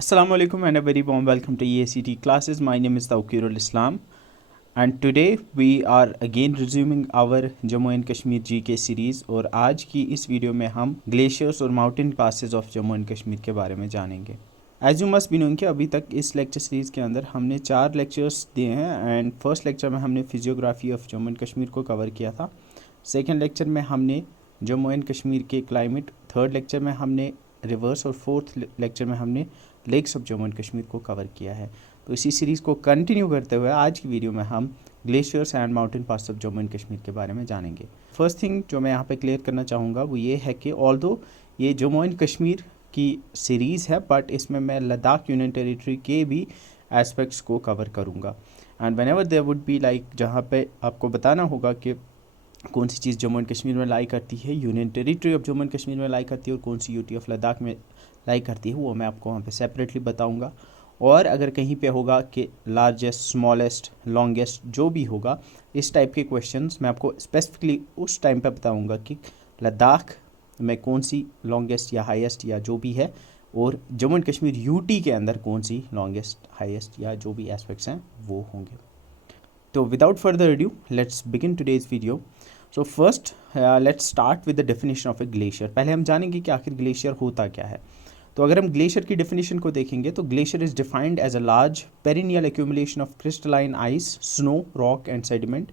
Assalamu alaikum and a very warm welcome to EACT classes. My name is Tawqirul Islam and today we are again resuming our Jammu and Kashmir GK series और आज की इस video में हम glaciers और mountain passes of Jammu and Kashmir के बारे में जानेंगे। As you must be knowing कि अभी तक इस लेक्चर सीरीज़ के अंदर हमने 4 लेक्चर्स दिए हैं एंड फर्स्ट लेक्चर में हमने physiography of Jammu and Kashmir को कवर किया था। सेकेंड लेक्चर में हमने जम्मू एंड कश्मीर के क्लाइमेट, थर्ड लेक्चर में हमने रिवर्स और फोर्थ लेक्चर में हमने lakes of Jammu and Kashmir को कवर किया है। तो इसी सीरीज़ को कंटिन्यू करते हुए आज की वीडियो में हम glaciers and mountain pass of Jammu and Kashmir के बारे में जानेंगे। फर्स्ट थिंग जो मैं यहाँ पे क्लियर करना चाहूँगा वो ये है कि ऑल्दो ये जम्मू एंड कश्मीर की सीरीज़ है बट इसमें मैं लद्दाख यूनियन टेरिटरी के भी एस्पेक्ट्स को कवर करूँगा and whenever there would be like जहाँ पे आपको बताना होगा कि कौन सी चीज़ जम्मू एंड कश्मीर में लाई करती है, union territory of Jammu and Kashmir में लाई करती है और कौन सी यूटी ऑफ लद्दाख में लाई करती है, वो मैं आपको वहाँ पे सेपरेटली बताऊँगा। और अगर कहीं पे होगा कि लार्जेस्ट, स्मॉलेस्ट, लॉन्गेस्ट जो भी होगा इस टाइप के क्वेश्चंस मैं आपको स्पेसिफिकली उस टाइम पे बताऊँगा कि लद्दाख में कौन सी लॉन्गेस्ट या हाईएस्ट या जो भी है और जम्मू एंड कश्मीर यूटी के अंदर कौन सी लॉन्गेस्ट, हाईएस्ट या जो भी एस्पेक्ट्स हैं वो होंगे। तो without further edu let's begin today's video. So first let's start with the definition of A glacier. पहले हम जानेंगे कि आखिर ग्लेशियर होता क्या है। तो अगर हम ग्लेशियर की डेफिनेशन को देखेंगे तो glacier is defined as a large perennial accumulation of crystalline ice, snow, rock and sediment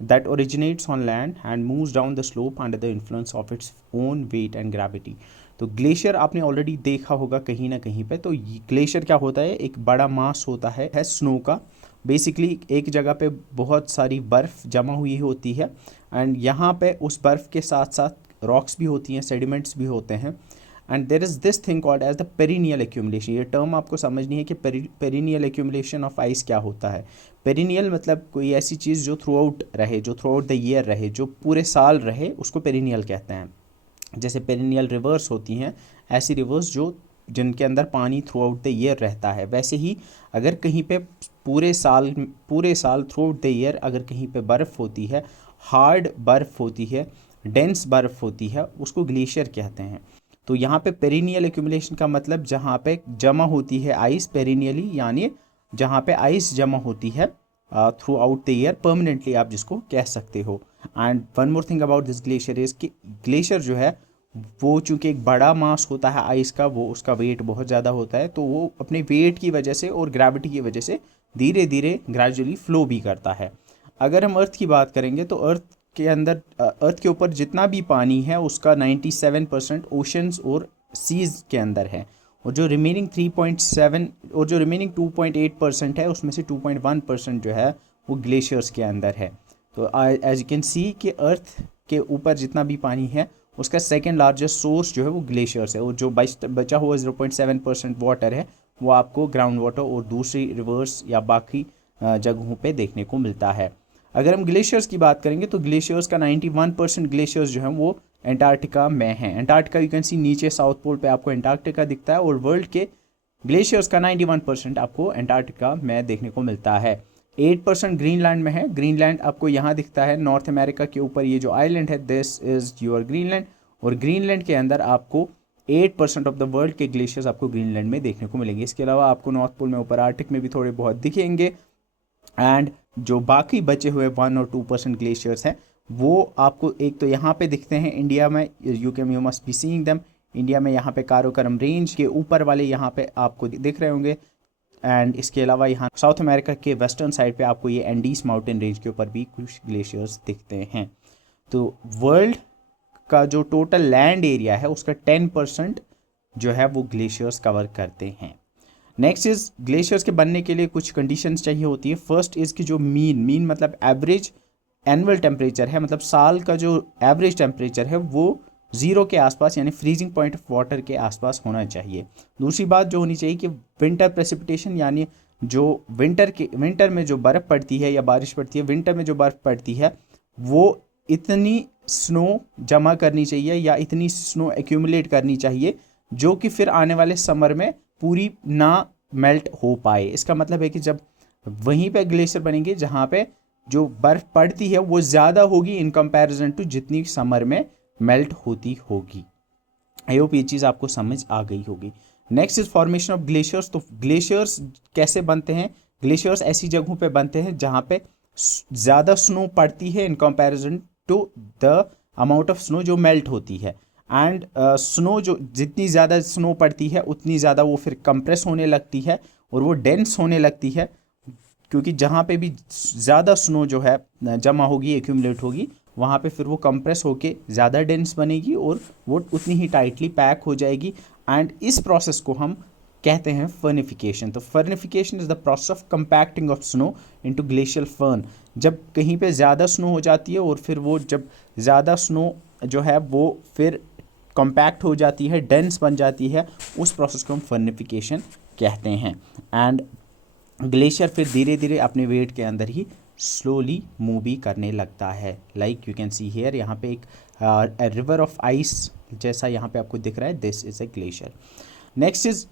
that originates on land and moves down the slope under the influence of its own weight and gravity। तो glacier आपने already देखा होगा कहीं ना कहीं पे। तो glacier क्या होता है, एक बड़ा मास होता है स्नो का। बेसिकली एक जगह पे बहुत सारी बर्फ़ जमा हुई होती है एंड यहाँ पे उस बर्फ़ के साथ साथ रॉक्स भी होती हैं, सेडिमेंट्स भी होते हैं and there is this thing called as the perennial accumulation. ये टर्म आपको समझनी है कि पेरिनियल एक्यूमुलेशन ऑफ आइस क्या होता है। पेरिनियल मतलब कोई ऐसी चीज़ जो थ्रू आउट रहे, जो थ्रू आउट द ईयर रहे, जो पूरे साल रहे, उसको पेरिनियल कहते हैं। जैसे पेरिनियल रिवर्स होती हैं, ऐसी रिवर्स जो जिनके अंदर पानी थ्रू आउट द ईयर रहता है। वैसे ही अगर कहीं पे पूरे साल थ्रू आउट द ईयर अगर कहीं पे बर्फ़ होती है, हार्ड बर्फ़ होती है, डेंस बर्फ़ होती है, उसको ग्लेशियर कहते हैं। तो यहाँ पे पेरिनियल एक्यूमुलेशन का मतलब जहाँ पे जमा होती है आइस पेरिनियली, यानी जहाँ पे आइस जमा होती है through out the year permanently, आप जिसको कह सकते हो। And one more thing about this glacier is कि ग्लेशियर जो है वो चूँकि एक बड़ा मास होता है आइस का, वो उसका वेट बहुत ज़्यादा होता है, तो वो अपने वेट की वजह से और ग्रेविटी की वजह से धीरे धीरे ग्रेजुअली फ्लो भी करता है। अगर हम अर्थ की बात करेंगे तो अर्थ के अंदर, अर्थ के ऊपर जितना भी पानी है उसका 97% ओशंस और सीज के अंदर है और जो रिमेनिंग 3.7 और जो रिमेनिंग 2.8% है उसमें से 2.1% जो है वो ग्लेशियर्स के अंदर है। तो एज यू कैन सी कि अर्थ के ऊपर जितना भी पानी है उसका सेकेंड लार्जेस्ट सोर्स जो है वो ग्लेशियर्स है और जो बचा हुआ 0.7% वाटर है वो आपको ग्राउंड वाटर और दूसरी रिवर्स या बाकी जगहों पे देखने को मिलता है। अगर हम ग्लेशियर्स की बात करेंगे तो ग्लेशियर्स का 91% ग्लेशियर्स जो हैं वो एंटार्क्टिका में हैं। एंटार्क्टिका यू कैन सी नीचे साउथ पोल पे आपको एंटार्क्टिका दिखता है और वर्ल्ड के ग्लेशियर्स का 91% आपको एंटार्क्टिका में देखने को मिलता है। 8% ग्रीनलैंड में है। ग्रीनलैंड आपको यहाँ दिखता है नॉर्थ अमेरिका के ऊपर, ये जो आइलैंड है दिस इज़ योर ग्रीनलैंड और ग्रीनलैंड के अंदर आपको 8% ऑफ द वर्ल्ड के ग्लेशियर्स आपको ग्रीनलैंड में देखने को मिलेंगे। इसके अलावा आपको नॉर्थ पोल में ऊपर आर्टिक में भी थोड़े बहुत दिखेंगे एंड जो बाकी बचे हुए 1 और 2% ग्लेशियर्स हैं वो आपको एक तो यहाँ पे दिखते हैं इंडिया में, you must be seeing them. India में यहाँ पे काराकोरम रेंज के ऊपर वाले यहाँ पे आपको दिख रहे होंगे एंड इसके अलावा यहाँ साउथ अमेरिका के वेस्टर्न साइड पे आपको ये एंडीज माउंटेन रेंज के ऊपर भी कुछ ग्लेशियर्स दिखते हैं। तो वर्ल्ड का जो टोटल लैंड एरिया है उसका 10% जो है वो ग्लेशियर्स कवर करते हैं। नेक्स्ट इज ग्लेशियर्स के बनने के लिए कुछ कंडीशंस चाहिए होती है। फर्स्ट इज़ कि जो मीन मतलब एवरेज एनुअल टेम्परेचर है, मतलब साल का जो एवरेज टेम्परेचर है वो 0 के आसपास यानी फ्रीजिंग पॉइंट ऑफ वाटर के आसपास होना चाहिए। दूसरी बात जो होनी चाहिए कि विंटर प्रेसिपिटेशन यानी जो विंटर में जो बर्फ़ पड़ती है या बारिश पड़ती है, विंटर में जो बर्फ़ पड़ती है वो इतनी स्नो जमा करनी चाहिए या इतनी स्नो एक्यूमुलेट करनी चाहिए जो कि फिर आने वाले समर में पूरी ना मेल्ट हो पाए। इसका मतलब है कि जब वहीं पे ग्लेशियर बनेंगे जहाँ पे जो बर्फ़ पड़ती है वो ज़्यादा होगी इन कंपैरिजन टू जितनी समर में मेल्ट होती होगी। आई होप ये चीज़ आपको समझ आ गई होगी। Next is formation of glaciers. तो ग्लेशियर्स कैसे बनते हैं? ग्लेशियर्स ऐसी जगहों पे बनते हैं जहाँ पे ज़्यादा स्नो पड़ती है in comparison to the amount of snow जो मेल्ट होती है। एंड स्नो जो जितनी ज़्यादा स्नो पड़ती है उतनी ज़्यादा वो फिर कंप्रेस होने लगती है और वो डेंस होने लगती है, क्योंकि जहाँ पे भी ज़्यादा स्नो जो है जमा होगी, एक्यूमुलेट होगी, वहाँ पे फिर वो कंप्रेस होके ज़्यादा डेंस बनेगी और वो उतनी ही टाइटली पैक हो जाएगी। एंड इस प्रोसेस को हम कहते हैं फर्निफिकेशन। तो firnification is the process of compacting of snow into glacial firn. जब कहीं पे ज़्यादा स्नो हो जाती है और फिर वो जब ज़्यादा स्नो जो है वो फिर कंपैक्ट हो जाती है, डेंस बन जाती है, उस प्रोसेस को हम फर्निफिकेशन कहते हैं। एंड ग्लेशियर फिर धीरे धीरे अपने वेट के अंदर ही स्लोली मूव भी करने लगता है। Like you can see here, यहाँ पे एक रिवर ऑफ आइस जैसा यहाँ पे आपको दिख रहा है, this is a glacier. Next is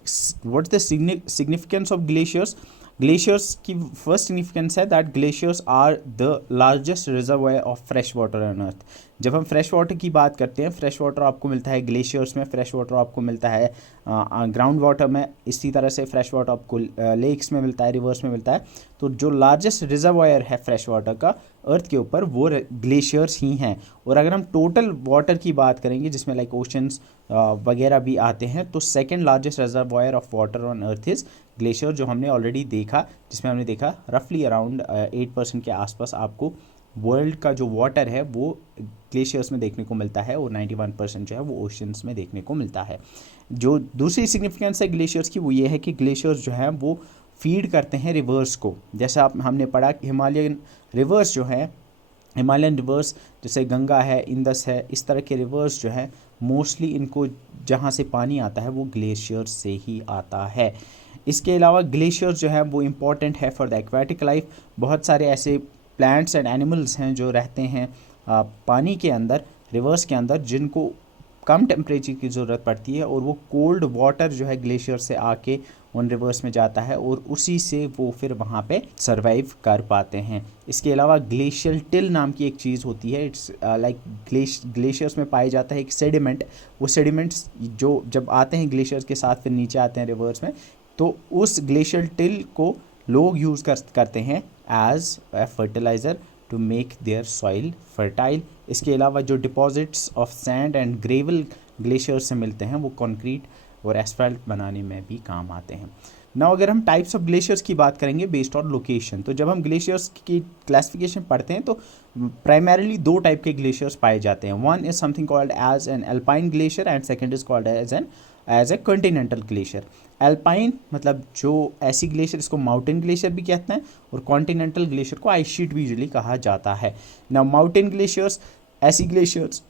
what's the significance of glaciers. Glaciers की फर्स्ट सिग्निफिकेंस है that glaciers are the largest reservoir of fresh water on earth. जब हम फ्रेश वाटर की बात करते हैं, फ्रेश वाटर आपको मिलता है ग्लेशियर्स में, फ्रेश वाटर आपको मिलता है ग्राउंड वाटर में, इसी तरह से फ्रेश वाटर आपको लेक्स में मिलता है, रिवर्स में मिलता है। तो जो लार्जेस्ट रिजर्वायर है फ्रेश वाटर का अर्थ के ऊपर वो ग्लेशियर्स ही हैं। और अगर हम टोटल वाटर की बात करेंगे जिसमें लाइक ओशंस वगैरह भी आते हैं, तो second largest reservoir of water on earth is glacier, जो हमने ऑलरेडी देखा, जिसमें हमने देखा रफली अराउंड 8% के आसपास आपको वर्ल्ड का जो वाटर है वो ग्लेशियर्स में देखने को मिलता है और 91% जो है वो ओशंस में देखने को मिलता है। जो दूसरी सिग्निफिकेंस है ग्लेशियर्स की वो ये है कि ग्लेशियर्स जो हैं वो फीड करते हैं रिवर्स को। जैसा हमने पढ़ा कि हिमालयन रिवर्स जो है, हिमालयन रिवर्स जैसे गंगा है, इंदस है, इस तरह के रिवर्स जो है मोस्टली इनको जहाँ से पानी आता है वो ग्लेशियर्स से ही आता है। इसके अलावा ग्लेशियर्स जो है वो इम्पॉर्टेंट है फॉर द एक्वेटिक लाइफ। बहुत सारे ऐसे प्लांट्स एंड एनिमल्स हैं जो रहते हैं पानी के अंदर, रिवर्स के अंदर, जिनको कम टेम्परेचर की ज़रूरत पड़ती है और वो कोल्ड वाटर जो है ग्लेशियर से आके उन रिवर्स में जाता है और उसी से वो फिर वहाँ पे सरवाइव कर पाते हैं। इसके अलावा ग्लेशियल टिल नाम की एक चीज़ होती है, इट्स लाइक ग्लेशियर्स में पाया जाता है एक सेडिमेंट। वो सेडिमेंट्स जो जब आते हैं ग्लेशियर्स के साथ फिर नीचे आते हैं रिवर्स में, तो उस ग्लेशियल टिल को लोग यूज़ करते हैं as a fertilizer to make their soil fertile. इसके अलावा जो deposits of sand and gravel glacier से मिलते हैं वो कंक्रीट और एसफल्ट बनाने में भी काम आते हैं। नाउ अगर हम टाइप्स ऑफ ग्लेशियर्स की बात करेंगे बेस्ड ऑन लोकेशन, तो जब हम ग्लेशियर्स की क्लासिफिकेशन पढ़ते हैं तो प्राइमरीली दो टाइप के ग्लेशियर्स पाए जाते हैं। One is something called as an alpine glacier and second is called as a continental glacier. Alpine मतलब जो ऐसी ग्लेशियर, इसको माउंटेन ग्लेशियर भी कहते हैं, और कॉन्टिनेंटल ग्लेशियर को आइस शीट भी यूजुअली कहा जाता है। ना माउंटेन ग्लेशियर्स ऐसी ग्लेशियर्स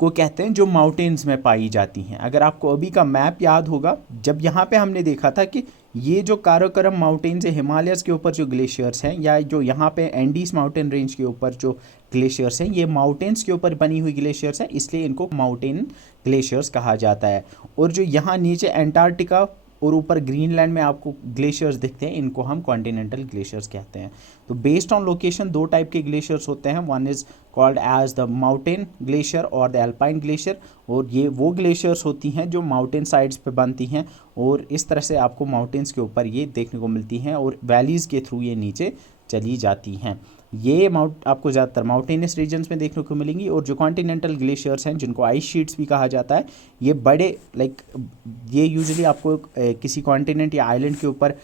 को कहते हैं जो माउंटेन्स में पाई जाती हैं। अगर आपको अभी का मैप याद होगा, जब यहाँ पे हमने देखा था कि ये जो काराकोरम माउंटेन्स है, हिमालयस के ऊपर जो ग्लेशियर्स हैं, या जो यहाँ पे एंडीज माउंटेन रेंज के ऊपर जो ग्लेशियर्स हैं, ये माउंटेन्स के ऊपर बनी हुई ग्लेशियर्स हैं, इसलिए इनको माउंटेन ग्लेशियर्स कहा जाता है। और जो यहाँ नीचे एंटार्क्टिका और ऊपर ग्रीनलैंड में आपको ग्लेशियर्स दिखते हैं, इनको हम कॉन्टिनेंटल ग्लेशियर्स कहते हैं। तो बेस्ड ऑन लोकेशन दो टाइप के ग्लेशियर्स होते हैं, one is called as the mountain glacier और द अल्पाइन ग्लेशियर, और ये वो ग्लेशियर्स होती हैं जो माउंटेन साइड्स पे बनती हैं और इस तरह से आपको माउंटेन्स के ऊपर ये देखने को मिलती हैं और वैलीज़ के थ्रू ये नीचे चली जाती हैं। ये आपको ज़्यादातर माउंटेनियस रीजन्स में देखने को मिलेंगी। और जो कॉन्टिनेंटल ग्लेशियर्स हैं जिनको आइस शीट्स भी कहा जाता है, ये बड़े ये यूजुअली आपको किसी कॉन्टिनेंट या आइलैंड के ऊपर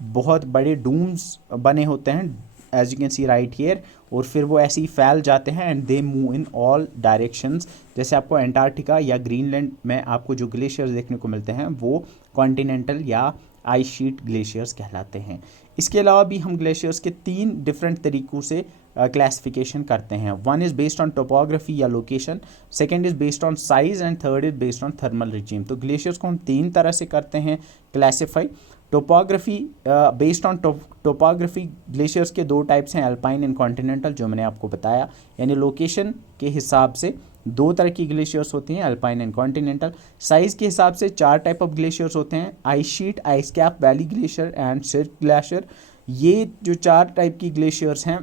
बहुत बड़े डूम्स बने होते हैं, as you can see right here, और फिर वो ऐसे ही फैल जाते हैं and they move in all directions. जैसे आपको एंटार्क्टिका या ग्रीनलैंड में आपको जो ग्लेशियर्स देखने को मिलते हैं वो कॉन्टिनेंटल या आइस शीट ग्लेशियर्स कहलाते हैं। इसके अलावा भी हम ग्लेशियर्स के तीन डिफरेंट तरीक़ों से क्लासिफिकेशन करते हैं। One is based on topography या location, second is based on size and third is based on thermal regime. तो ग्लेशियर्स को हम तीन तरह से करते हैं classify. Topography based on topography glaciers के दो टाइप्स हैं, अल्पाइन एंड कॉन्टिनेंटल, जो मैंने आपको बताया। यानी लोकेशन के हिसाब से दो तरह की ग्लेशियर्स होती हैं, अल्पाइन एंड कॉन्टिनेंटल। साइज़ के हिसाब से चार टाइप ऑफ ग्लेशियर्स होते हैं, ice sheet, ice cap, valley glacier and cirque glacier. ये जो चार टाइप की ग्लेशियर्स हैं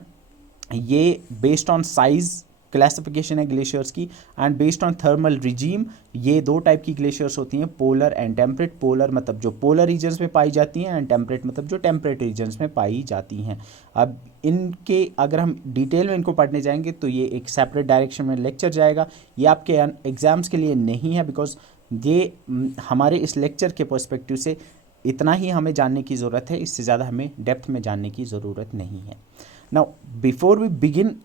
ये बेस्ड ऑन साइज़ क्लासिफिकेशन है ग्लेशियर्स की, and based on thermal regime ये दो टाइप की ग्लेशियर्स होती हैं, पोलर एंड टेम्परेट। पोलर मतलब जो पोलर रीजन्स में पाई जाती हैं, एंड टेम्परेट मतलब जो टेम्परेट रीजन्स में पाई जाती हैं। अब इनके अगर हम डिटेल में इनको पढ़ने जाएंगे तो ये एक सेपरेट डायरेक्शन में लेक्चर जाएगा, ये आपके एग्जाम्स के लिए नहीं है, बिकॉज ये हमारे इस लेक्चर के पर्सपेक्टिव से इतना ही हमें जानने की ज़रूरत है, इससे ज़्यादा हमें डेप्थ में जानने की ज़रूरत नहीं है। Now before we begin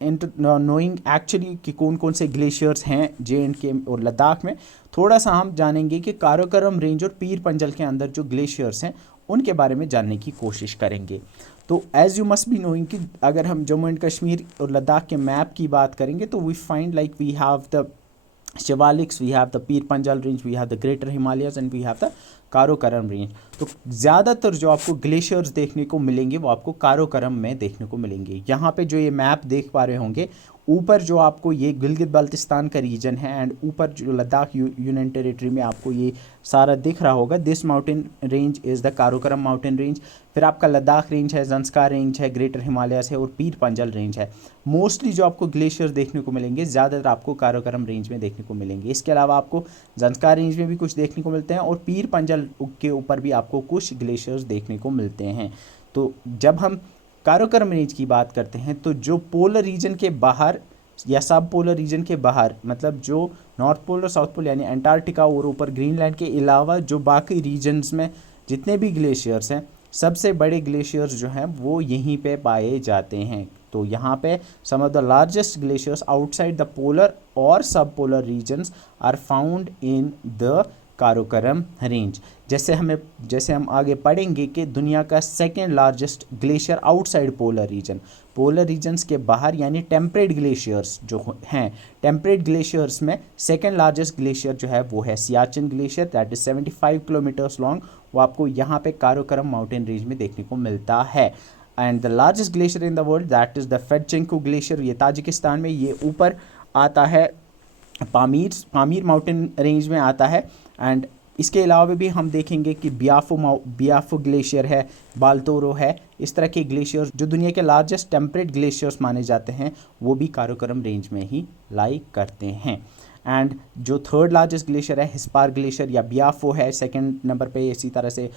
knowing actually कि कौन कौन से ग्लेशियर्स हैं JNK और लद्दाख में, थोड़ा सा हम जानेंगे कि काराकोरम रेंज और पीर पंजल के अंदर जो ग्लेशियर्स हैं उनके बारे में जानने की कोशिश करेंगे। तो as you must be knowing कि अगर हम जम्मू एंड कश्मीर और लद्दाख के मैप की बात करेंगे तो we find like we have the Shivaliks, we have the Pir Panjal range, we have the greater Himalayas and we have the Karakoram range. तो ज़्यादातर जो आपको ग्लेशियर्स देखने को मिलेंगे वो आपको काराकोरम में देखने को मिलेंगे। यहाँ पे जो ये मैप देख पा रहे होंगे, ऊपर जो आपको ये गिलगित बाल्टिस्तान का रीजन है, एंड ऊपर जो लद्दाख यूनियन टेरिटरी में आपको ये सारा दिख रहा होगा, this mountain range is the Karakoram mountain range. फिर आपका लद्दाख रेंज है, ज़ंस्कार रेंज है, ग्रेटर हिमालयस है और पीर पंजल रेंज है। मोस्टली जो आपको ग्लेशियर्स देखने को मिलेंगे ज़्यादातर आपको काराकोरम रेंज में देखने को मिलेंगे। इसके अलावा आपको ज़ंस्कार रेंज में भी कुछ देखने को मिलते हैं और पीर पंजल के ऊपर भी आपको कुछ ग्लेशियर्स देखने को मिलते हैं। तो जब हम काराकोरम रेंज की बात करते हैं तो जो पोलर रीजन के बाहर या सब पोलर रीजन के बाहर, मतलब जो नॉर्थ पोल और साउथ पोल यानी अंटार्कटिका और ऊपर ग्रीनलैंड के अलावा जो बाकी रीजन्स में जितने भी ग्लेशियर्स हैं, सबसे बड़े ग्लेशियर्स जो हैं वो यहीं पे पाए जाते हैं। तो यहाँ पे some of the largest glaciers outside the polar और sub polar regions are found in the Karakoram range. जैसे हम आगे पढ़ेंगे कि दुनिया का second largest glacier outside polar region, polar regions के बाहर यानी टेम्परेट ग्लेशियर्स जो हैं, टेम्परेट ग्लेशियर्स में सेकेंड लार्जेस्ट ग्लेशियर जो है वो है Siachen glacier, that is 75 kilometres long. वो आपको यहाँ पे काराकोरम माउंटेन रेंज में देखने को मिलता है। And the largest glacier in the world that is the Fedchenko glacier, ये ताजिकिस्तान में, ये ऊपर आता है पामीर माउंटेन रेंज में आता है। एंड इसके अलावा भी हम देखेंगे कि बियाफो ग्लेशियर है, बाल्तोरो है, इस तरह के ग्लेशियर्स जो दुनिया के लार्जेस्ट टेम्परेट ग्लेशियर्स माने जाते हैं वो भी काराकोरम रेंज में ही लाई करते हैं। एंड जो थर्ड लार्जेस्ट ग्लेशियर है हिस्पार ग्लेशियर या बियाफो है सेकंड नंबर पे, इसी तरह से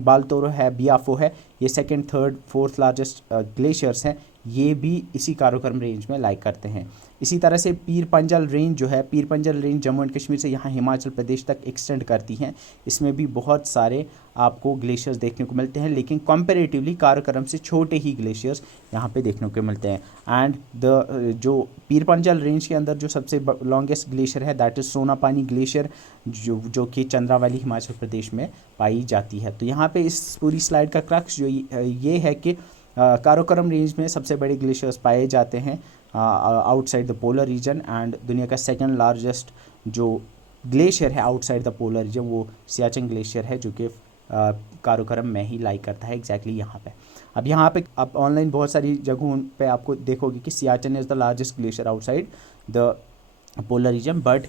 बाल्तोरो है, बियाफो है, ये second third fourth largest glaciers हैं, ये भी इसी काराकोरम रेंज में लाई करते हैं। इसी तरह से पीर पंजल रेंज जो है, पीर पंजल रेंज जम्मू एंड कश्मीर से यहाँ हिमाचल प्रदेश तक एक्सटेंड करती हैं, इसमें भी बहुत सारे आपको ग्लेशियर्स देखने को मिलते हैं, लेकिन कंपैरेटिवली काराकोरम से छोटे ही ग्लेशियर्स यहाँ पे देखने को मिलते हैं। एंड जो पीर पंजल रेंज के अंदर जो सबसे लॉन्गेस्ट ग्लेशियर है दैट इज़ सोनापानी ग्लेशियर, जो कि चंद्रावली हिमाचल प्रदेश में पाई जाती है। तो यहाँ पे इस पूरी स्लाइड का क्रक्स जो ये है कि काराकोरम रेंज में सबसे बड़े ग्लेशियर्स पाए जाते हैं outside the polar region, and दुनिया का सेकंड लार्जेस्ट जो ग्लेशियर है आउटसाइड द पोलर रीजन वो सियाचिन ग्लेशियर है, जो कि काराकोरम में ही लाई करता है एग्जैक्टली यहाँ पे। अब यहाँ पे आप ऑनलाइन बहुत सारी जगहों पे आपको देखोगे कि Siachen is the largest glacier outside the polar region, but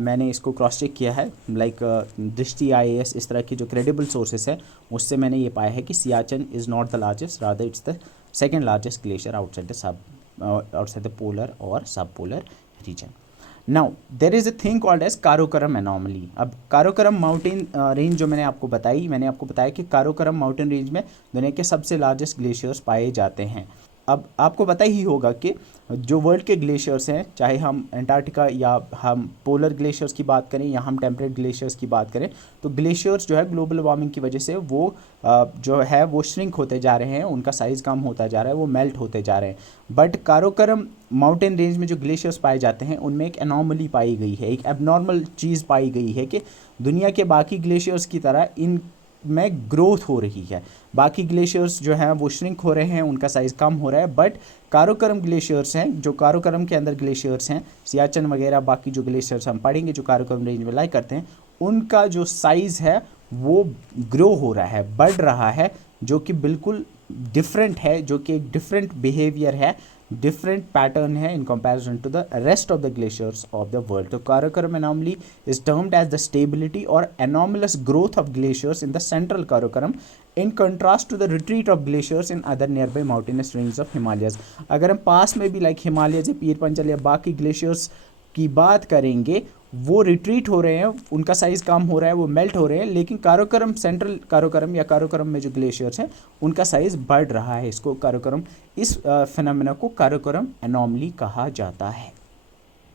मैंने इसको क्रॉस चेक किया है, लाइक दृष्टि IAS इस तरह की जो क्रेडिबल सोर्सेस है उससे मैंने ये पाया है कि Siachen is not the largest, rather it's the second largest glacier outside the polar और sub polar region. Now there is a thing called as Karakoram anomaly. अब काराकोरम माउंटेन रेंज जो मैंने आपको बताया कि काराकोरम माउंटेन रेंज में दुनिया के सबसे लार्जेस्ट ग्लेशियर्स पाए जाते हैं। अब आपको पता ही होगा कि जो वर्ल्ड के ग्लेशियर्स हैं, चाहे हम अंटार्कटिका या हम पोलर ग्लेशियर्स की बात करें या हम टेम्परेट ग्लेशियर्स की बात करें, तो ग्लेशियर्स जो है ग्लोबल वार्मिंग की वजह से वो जो है वो श्रिंक होते जा रहे हैं, उनका साइज़ कम होता जा रहा है, वो मेल्ट होते जा रहे हैं। बट काराकोरम माउंटेन रेंज में जो ग्लेशियर्स पाए जाते हैं उनमें एक एनॉमली पाई गई है, एक एबनॉर्मल चीज़ पाई गई है कि दुनिया के बाकी ग्लेशियर्स की तरह इन में ग्रोथ हो रही है। बाकी ग्लेशियर्स जो हैं वो श्रिंक हो रहे हैं, उनका साइज़ कम हो रहा है, बट काराकोरम ग्लेशियर्स हैं, जो काराकोरम के अंदर ग्लेशियर्स हैं, सियाचिन वगैरह बाकी जो ग्लेशियर्स हम पढ़ेंगे जो काराकोरम रेंज में लाई करते हैं, उनका जो साइज़ है वो ग्रो हो रहा है, बढ़ रहा है, जो कि बिल्कुल डिफरेंट है, जो कि एक डिफरेंट बिहेवियर है डिफरेंट पैटर्न है in comparison to the rest of the glaciers of the world. तो Karakoram anomaly is termed as the stability और anomalous growth of glaciers in the central Karakoram in contrast to the retreat of glaciers in other nearby mountainous range of Himalayas. अगर हम पास में भी like Himalaya या पीर पंचल या बाकी glaciers की बात करेंगे, वो रिट्रीट हो रहे हैं, उनका साइज़ कम हो रहा है, वो मेल्ट हो रहे हैं, लेकिन काराकोरम सेंट्रल काराकोरम या काराकोरम में जो ग्लेशियर्स हैं उनका साइज़ बढ़ रहा है। इसको काराकोरम, इस फिनोमेना को काराकोरम एनॉमली कहा जाता है।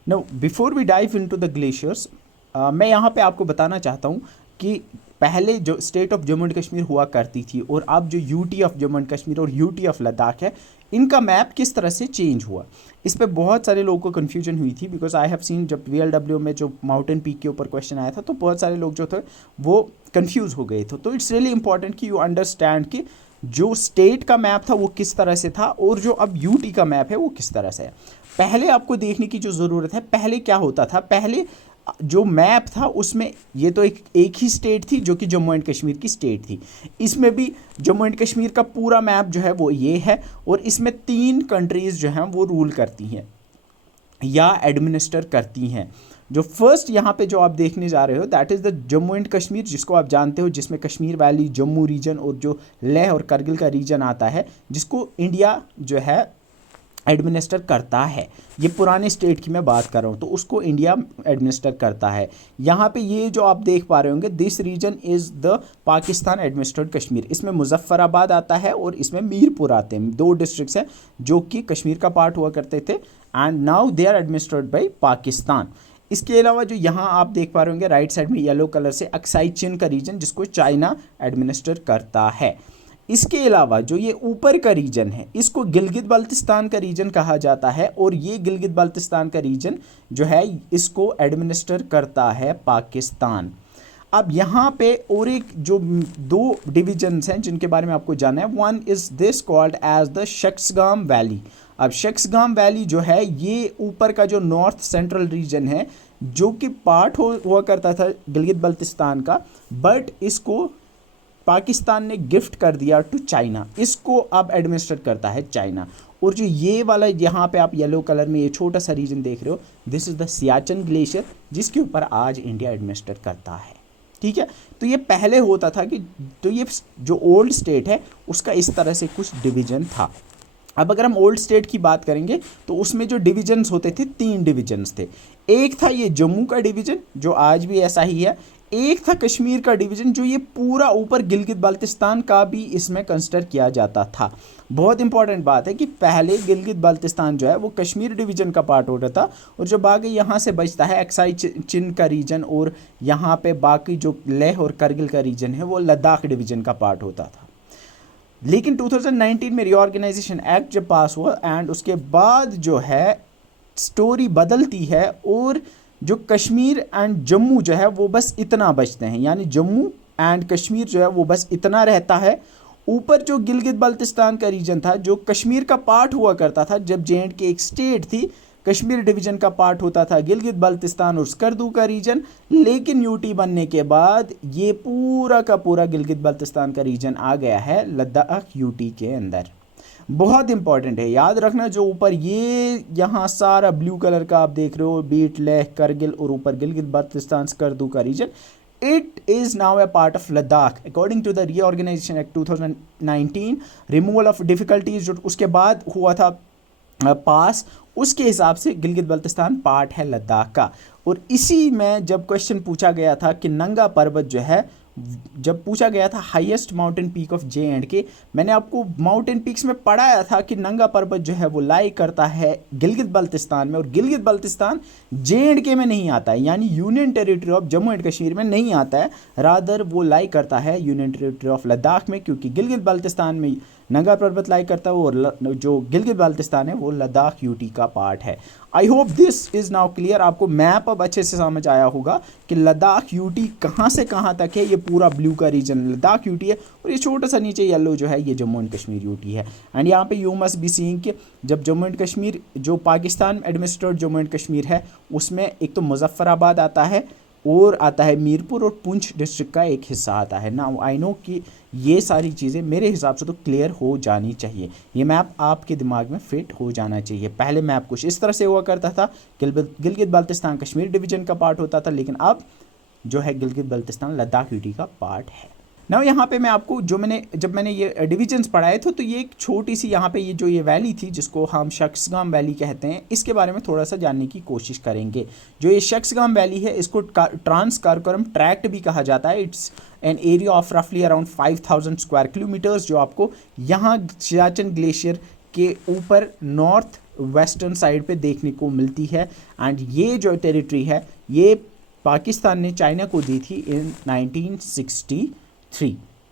Now before we dive into the glaciers, मैं यहाँ पे आपको बताना चाहता हूँ कि पहले जो state of Jammu and Kashmir हुआ करती थी और अब जो UT of Jammu and Kashmir और यूटी ऑफ लद्दाख है, इनका मैप किस तरह से चेंज हुआ। इस पे बहुत सारे लोगों को कन्फ्यूजन हुई थी, बिकॉज आई हैव सीन जब VLW में जो माउंटेन पीक के ऊपर क्वेश्चन आया था तो बहुत सारे लोग जो थे वो कन्फ्यूज़ हो गए थे। तो इट्स रियली इंपॉर्टेंट कि यू अंडरस्टैंड कि जो स्टेट का मैप था वो किस तरह से था और जो अब यूटी का मैप है वो किस तरह से है। पहले आपको देखने की जो ज़रूरत है, पहले क्या होता था, पहले जो मैप था उसमें ये तो एक ही स्टेट थी जो कि जम्मू एंड कश्मीर की स्टेट थी। इसमें भी जम्मू एंड कश्मीर का पूरा मैप जो है वो ये है और इसमें 3 कंट्रीज़ जो हैं वो रूल करती हैं या एडमिनिस्टर करती हैं। जो फर्स्ट यहाँ पे जो आप देखने जा रहे हो that is the Jammu and Kashmir, जिसको आप जानते हो, जिसमें कश्मीर वैली, जम्मू रीजन और जो लेह और करगिल का रीजन आता है, जिसको इंडिया जो है एडमिनिस्टर करता है। ये पुराने स्टेट की मैं बात कर रहा हूँ, तो उसको इंडिया एडमिनिस्टर करता है। यहाँ पे ये जो आप देख पा रहे होंगे, this region is the Pakistan administered Kashmir. इसमें मुजफ्फराबाद आता है और इसमें मीरपुर आते हैं, 2 डिस्ट्रिक्ट्स हैं जो कि कश्मीर का पार्ट हुआ करते थे and now they are administered by Pakistan. इसके अलावा जो यहाँ आप देख पा रहे होंगे राइट साइड में येलो कलर से अक्साई चिन का रीजन, जिसको चाइना एडमिनिस्टर करता है। इसके अलावा जो ये ऊपर का रीजन है इसको गिलगित बाल्टिस्तान का रीजन कहा जाता है और ये गिलगित बाल्टिस्तान का रीजन जो है इसको एडमिनिस्टर करता है पाकिस्तान। अब यहाँ पे और एक जो 2 डिविजन्स हैं जिनके बारे में आपको जानना है, one is this called as the Shaksgam valley. अब शख्सगाम वैली जो है ये ऊपर का जो नॉर्थ सेंट्रल रीजन है जो कि पार्ट हुआ करता था गिलगित बाल्टिस्तान का, बट इसको पाकिस्तान ने गिफ्ट कर दिया टू चाइना। इसको अब एडमिनिस्टर करता है चाइना। और जो ये वाला यहाँ पे आप येलो कलर में ये छोटा सा रीजन देख रहे हो, this is the Siachen glacier, जिसके ऊपर आज इंडिया एडमिनिस्टर करता है। ठीक है, तो ये पहले होता था कि तो ये जो ओल्ड स्टेट है उसका इस तरह से कुछ डिवीजन था। अब अगर हम ओल्ड स्टेट की बात करेंगे तो उसमें जो डिविजन्स होते थे, 3 डिविजन्स थे। एक था ये जम्मू का डिवीजन जो आज भी ऐसा ही है, एक था कश्मीर का डिवीजन जो ये पूरा ऊपर गिलगित बाल्टिस्तान का भी इसमें कंसिडर किया जाता था। बहुत इंपॉर्टेंट बात है कि पहले गिलगित बाल्टिस्तान जो है वो कश्मीर डिवीजन का पार्ट होता था और जो बाकी यहाँ से बचता है अक्साई चिन का रीजन और यहाँ पे बाकी जो लेह और करगिल का रीजन है वो लद्दाख डिवीजन का पार्ट होता था। लेकिन 2019 में रीऑर्गेनाइजेशन एक्ट जब पास हुआ एंड उसके बाद जो है स्टोरी बदलती है और जो कश्मीर एंड जम्मू जो है वो बस इतना बचते हैं, यानी जम्मू एंड कश्मीर जो है वो बस इतना रहता है। ऊपर जो गिलगित बाल्टिस्तान का रीजन था जो कश्मीर का पार्ट हुआ करता था, जब JNK एक स्टेट थी, कश्मीर डिवीजन का पार्ट होता था गिलगित बाल्टिस्तान और स्कर्दू का रीजन, लेकिन यूटी बनने के बाद ये पूरा का पूरा गिलगित बाल्टिस्तान का रीजन आ गया है लद्दाख यूटी के अंदर। बहुत इंपॉर्टेंट है, याद रखना, जो ऊपर ये यहाँ सारा ब्लू कलर का आप देख रहे हो, बीट, लेह, करगिल और ऊपर गिलगित बाल्टिस्तान स्कर्दू का region, it is now a part of Ladakh according to the reorganisation act 2019। Removal of difficulties जो उसके बाद हुआ था पास, उसके हिसाब से गिलगित बाल्टिस्तान पार्ट है लद्दाख का। और इसी में जब क्वेश्चन पूछा गया था कि नंगा पर्वत जो है, जब पूछा गया था highest mountain peak of JNK, मैंने आपको माउंटेन पीक्स में पढ़ाया था कि नंगा पर्वत जो है वो लाई करता है गिलगित बाल्टिस्तान में और गिलगित बाल्टिस्तान JNK में नहीं आता है, यानी union territory of Jammu and Kashmir में नहीं आता है, रादर वो लाई करता है यूनियन टेरिटरी ऑफ लद्दाख में, क्योंकि गिलगित बाल्टिस्तान में नंगा पर्वत लाई करता है और जो गिलगित बाल्टिस्तान है वो लद्दाख यूटी का पार्ट है। आई hope this is now clear. आपको मैप अब अच्छे से समझ आया होगा कि लद्दाख यूटी कहाँ से कहाँ तक है। ये पूरा ब्लू का रीजन लद्दाख यूटी है और ये छोटा सा नीचे येलो जो है ये जम्मू एंड कश्मीर यूटी है। एंड यहाँ पे यू मस्ट बी सीइंग कि जब जम्मू एंड कश्मीर जो पाकिस्तान एडमिनिस्ट्रेटेड जम्मू एंड कश्मीर है उसमें एक तो मुजफ्फराबाद आता है, और आता है मीरपुर और पुंछ डिस्ट्रिक्ट का एक हिस्सा आता है। नाउ आई नो कि ये सारी चीज़ें मेरे हिसाब से तो क्लियर हो जानी चाहिए, ये मैप आपके दिमाग में फिट हो जाना चाहिए। पहले मैप कुछ इस तरह से हुआ करता था, गिलगित बाल्टिस्तान कश्मीर डिवीज़न का पार्ट होता था, लेकिन अब जो है गिलगित बाल्टिस्तान लद्दाख यूटी का पार्ट है। ना यहाँ पे मैं आपको जब मैंने ये डिवीजन्स पढ़ाए थे, तो ये एक छोटी सी यहाँ पे ये वैली थी जिसको हम शख्सगाम वैली कहते हैं, इसके बारे में थोड़ा सा जानने की कोशिश करेंगे। जो ये शख्सगाम वैली है इसको ट्रांस काराकोरम ट्रैक्ट भी कहा जाता है। इट्स एन एरिया ऑफ रफली अराउंड 5000 स्क्वायर किलोमीटर्स, जो आपको यहाँ सियाचिन ग्लेशियर के ऊपर नॉर्थ वेस्टर्न साइड पे देखने को मिलती है। एंड ये जो टेरिटरी है ये पाकिस्तान ने चाइना को दी थी इन 1963।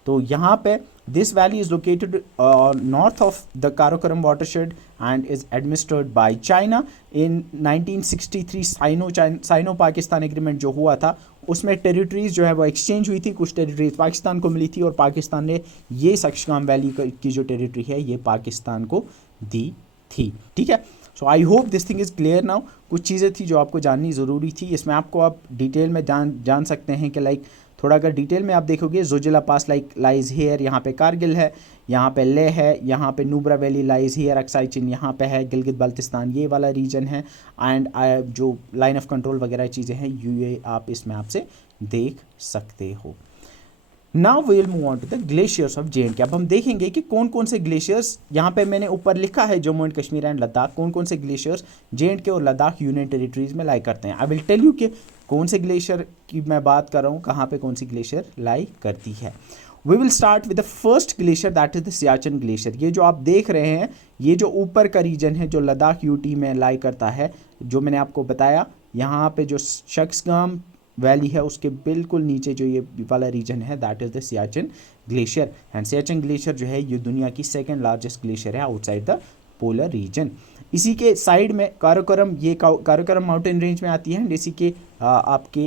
तो यहाँ पे this valley is located north of the Karakoram watershed and is administered by China. In 1963 Sino Pakistan agreement जो हुआ था उसमें टेरिटरीज जो है वो एक्सचेंज हुई थी, कुछ टेरिटरीज पाकिस्तान को मिली थी और पाकिस्तान ने ये शख्सगाम वैली की जो टेरिटरी है ये पाकिस्तान को दी थी। ठीक है, so I hope this thing is clear now. कुछ चीज़ें थी जो आपको जाननी ज़रूरी थी, इसमें आपको आप डिटेल में जान सकते हैं कि लाइक थोड़ा अगर डिटेल में आप देखोगे, जोजिला पास लाइक लाइज हेयर, यहाँ पे कारगिल है, यहाँ पे लेह है, यहाँ पे Nubra valley lies here, Aksai Chin यहाँ पे है, गिलगित बाल्टिस्तान ये वाला रीजन है, एंड जो लाइन ऑफ कंट्रोल वगैरह चीज़ें हैं ये आप इसमें आपसे देख सकते हो। Now we will move on to the glaciers of J and K. अब हम देखेंगे कि कौन कौन से ग्लेशियर्स, यहाँ पे मैंने ऊपर लिखा है जम्मू एंड कश्मीर एंड लद्दाख, कौन कौन से ग्लेशियर्स जे.एंड.के और लद्दाख यूनियन टेरिटरीज में लाई करते हैं। आई विल टेल यू कि कौन से ग्लेशियर की मैं बात कर रहा हूँ, कहाँ पे कौन सी ग्लेशियर लाई करती है। We will start with the first glacier that is the Siachen glacier. ये जो आप देख रहे हैं ये जो ऊपर का रीजन है जो लद्दाख यूटी में लाई करता है, जो मैंने आपको बताया यहाँ पे जो शख्सगाम वैली है उसके बिल्कुल नीचे जो ये वाला रीजन है that is the Siachen glacier. And Siachen glacier जो है ये दुनिया की सेकंड लार्जेस्ट ग्लेशियर है आउटसाइड द पोलर रीजन। इसी के साइड में काराकोरम, ये काराकोरम माउंटेन रेंज में आती है। एंड इसी के आपके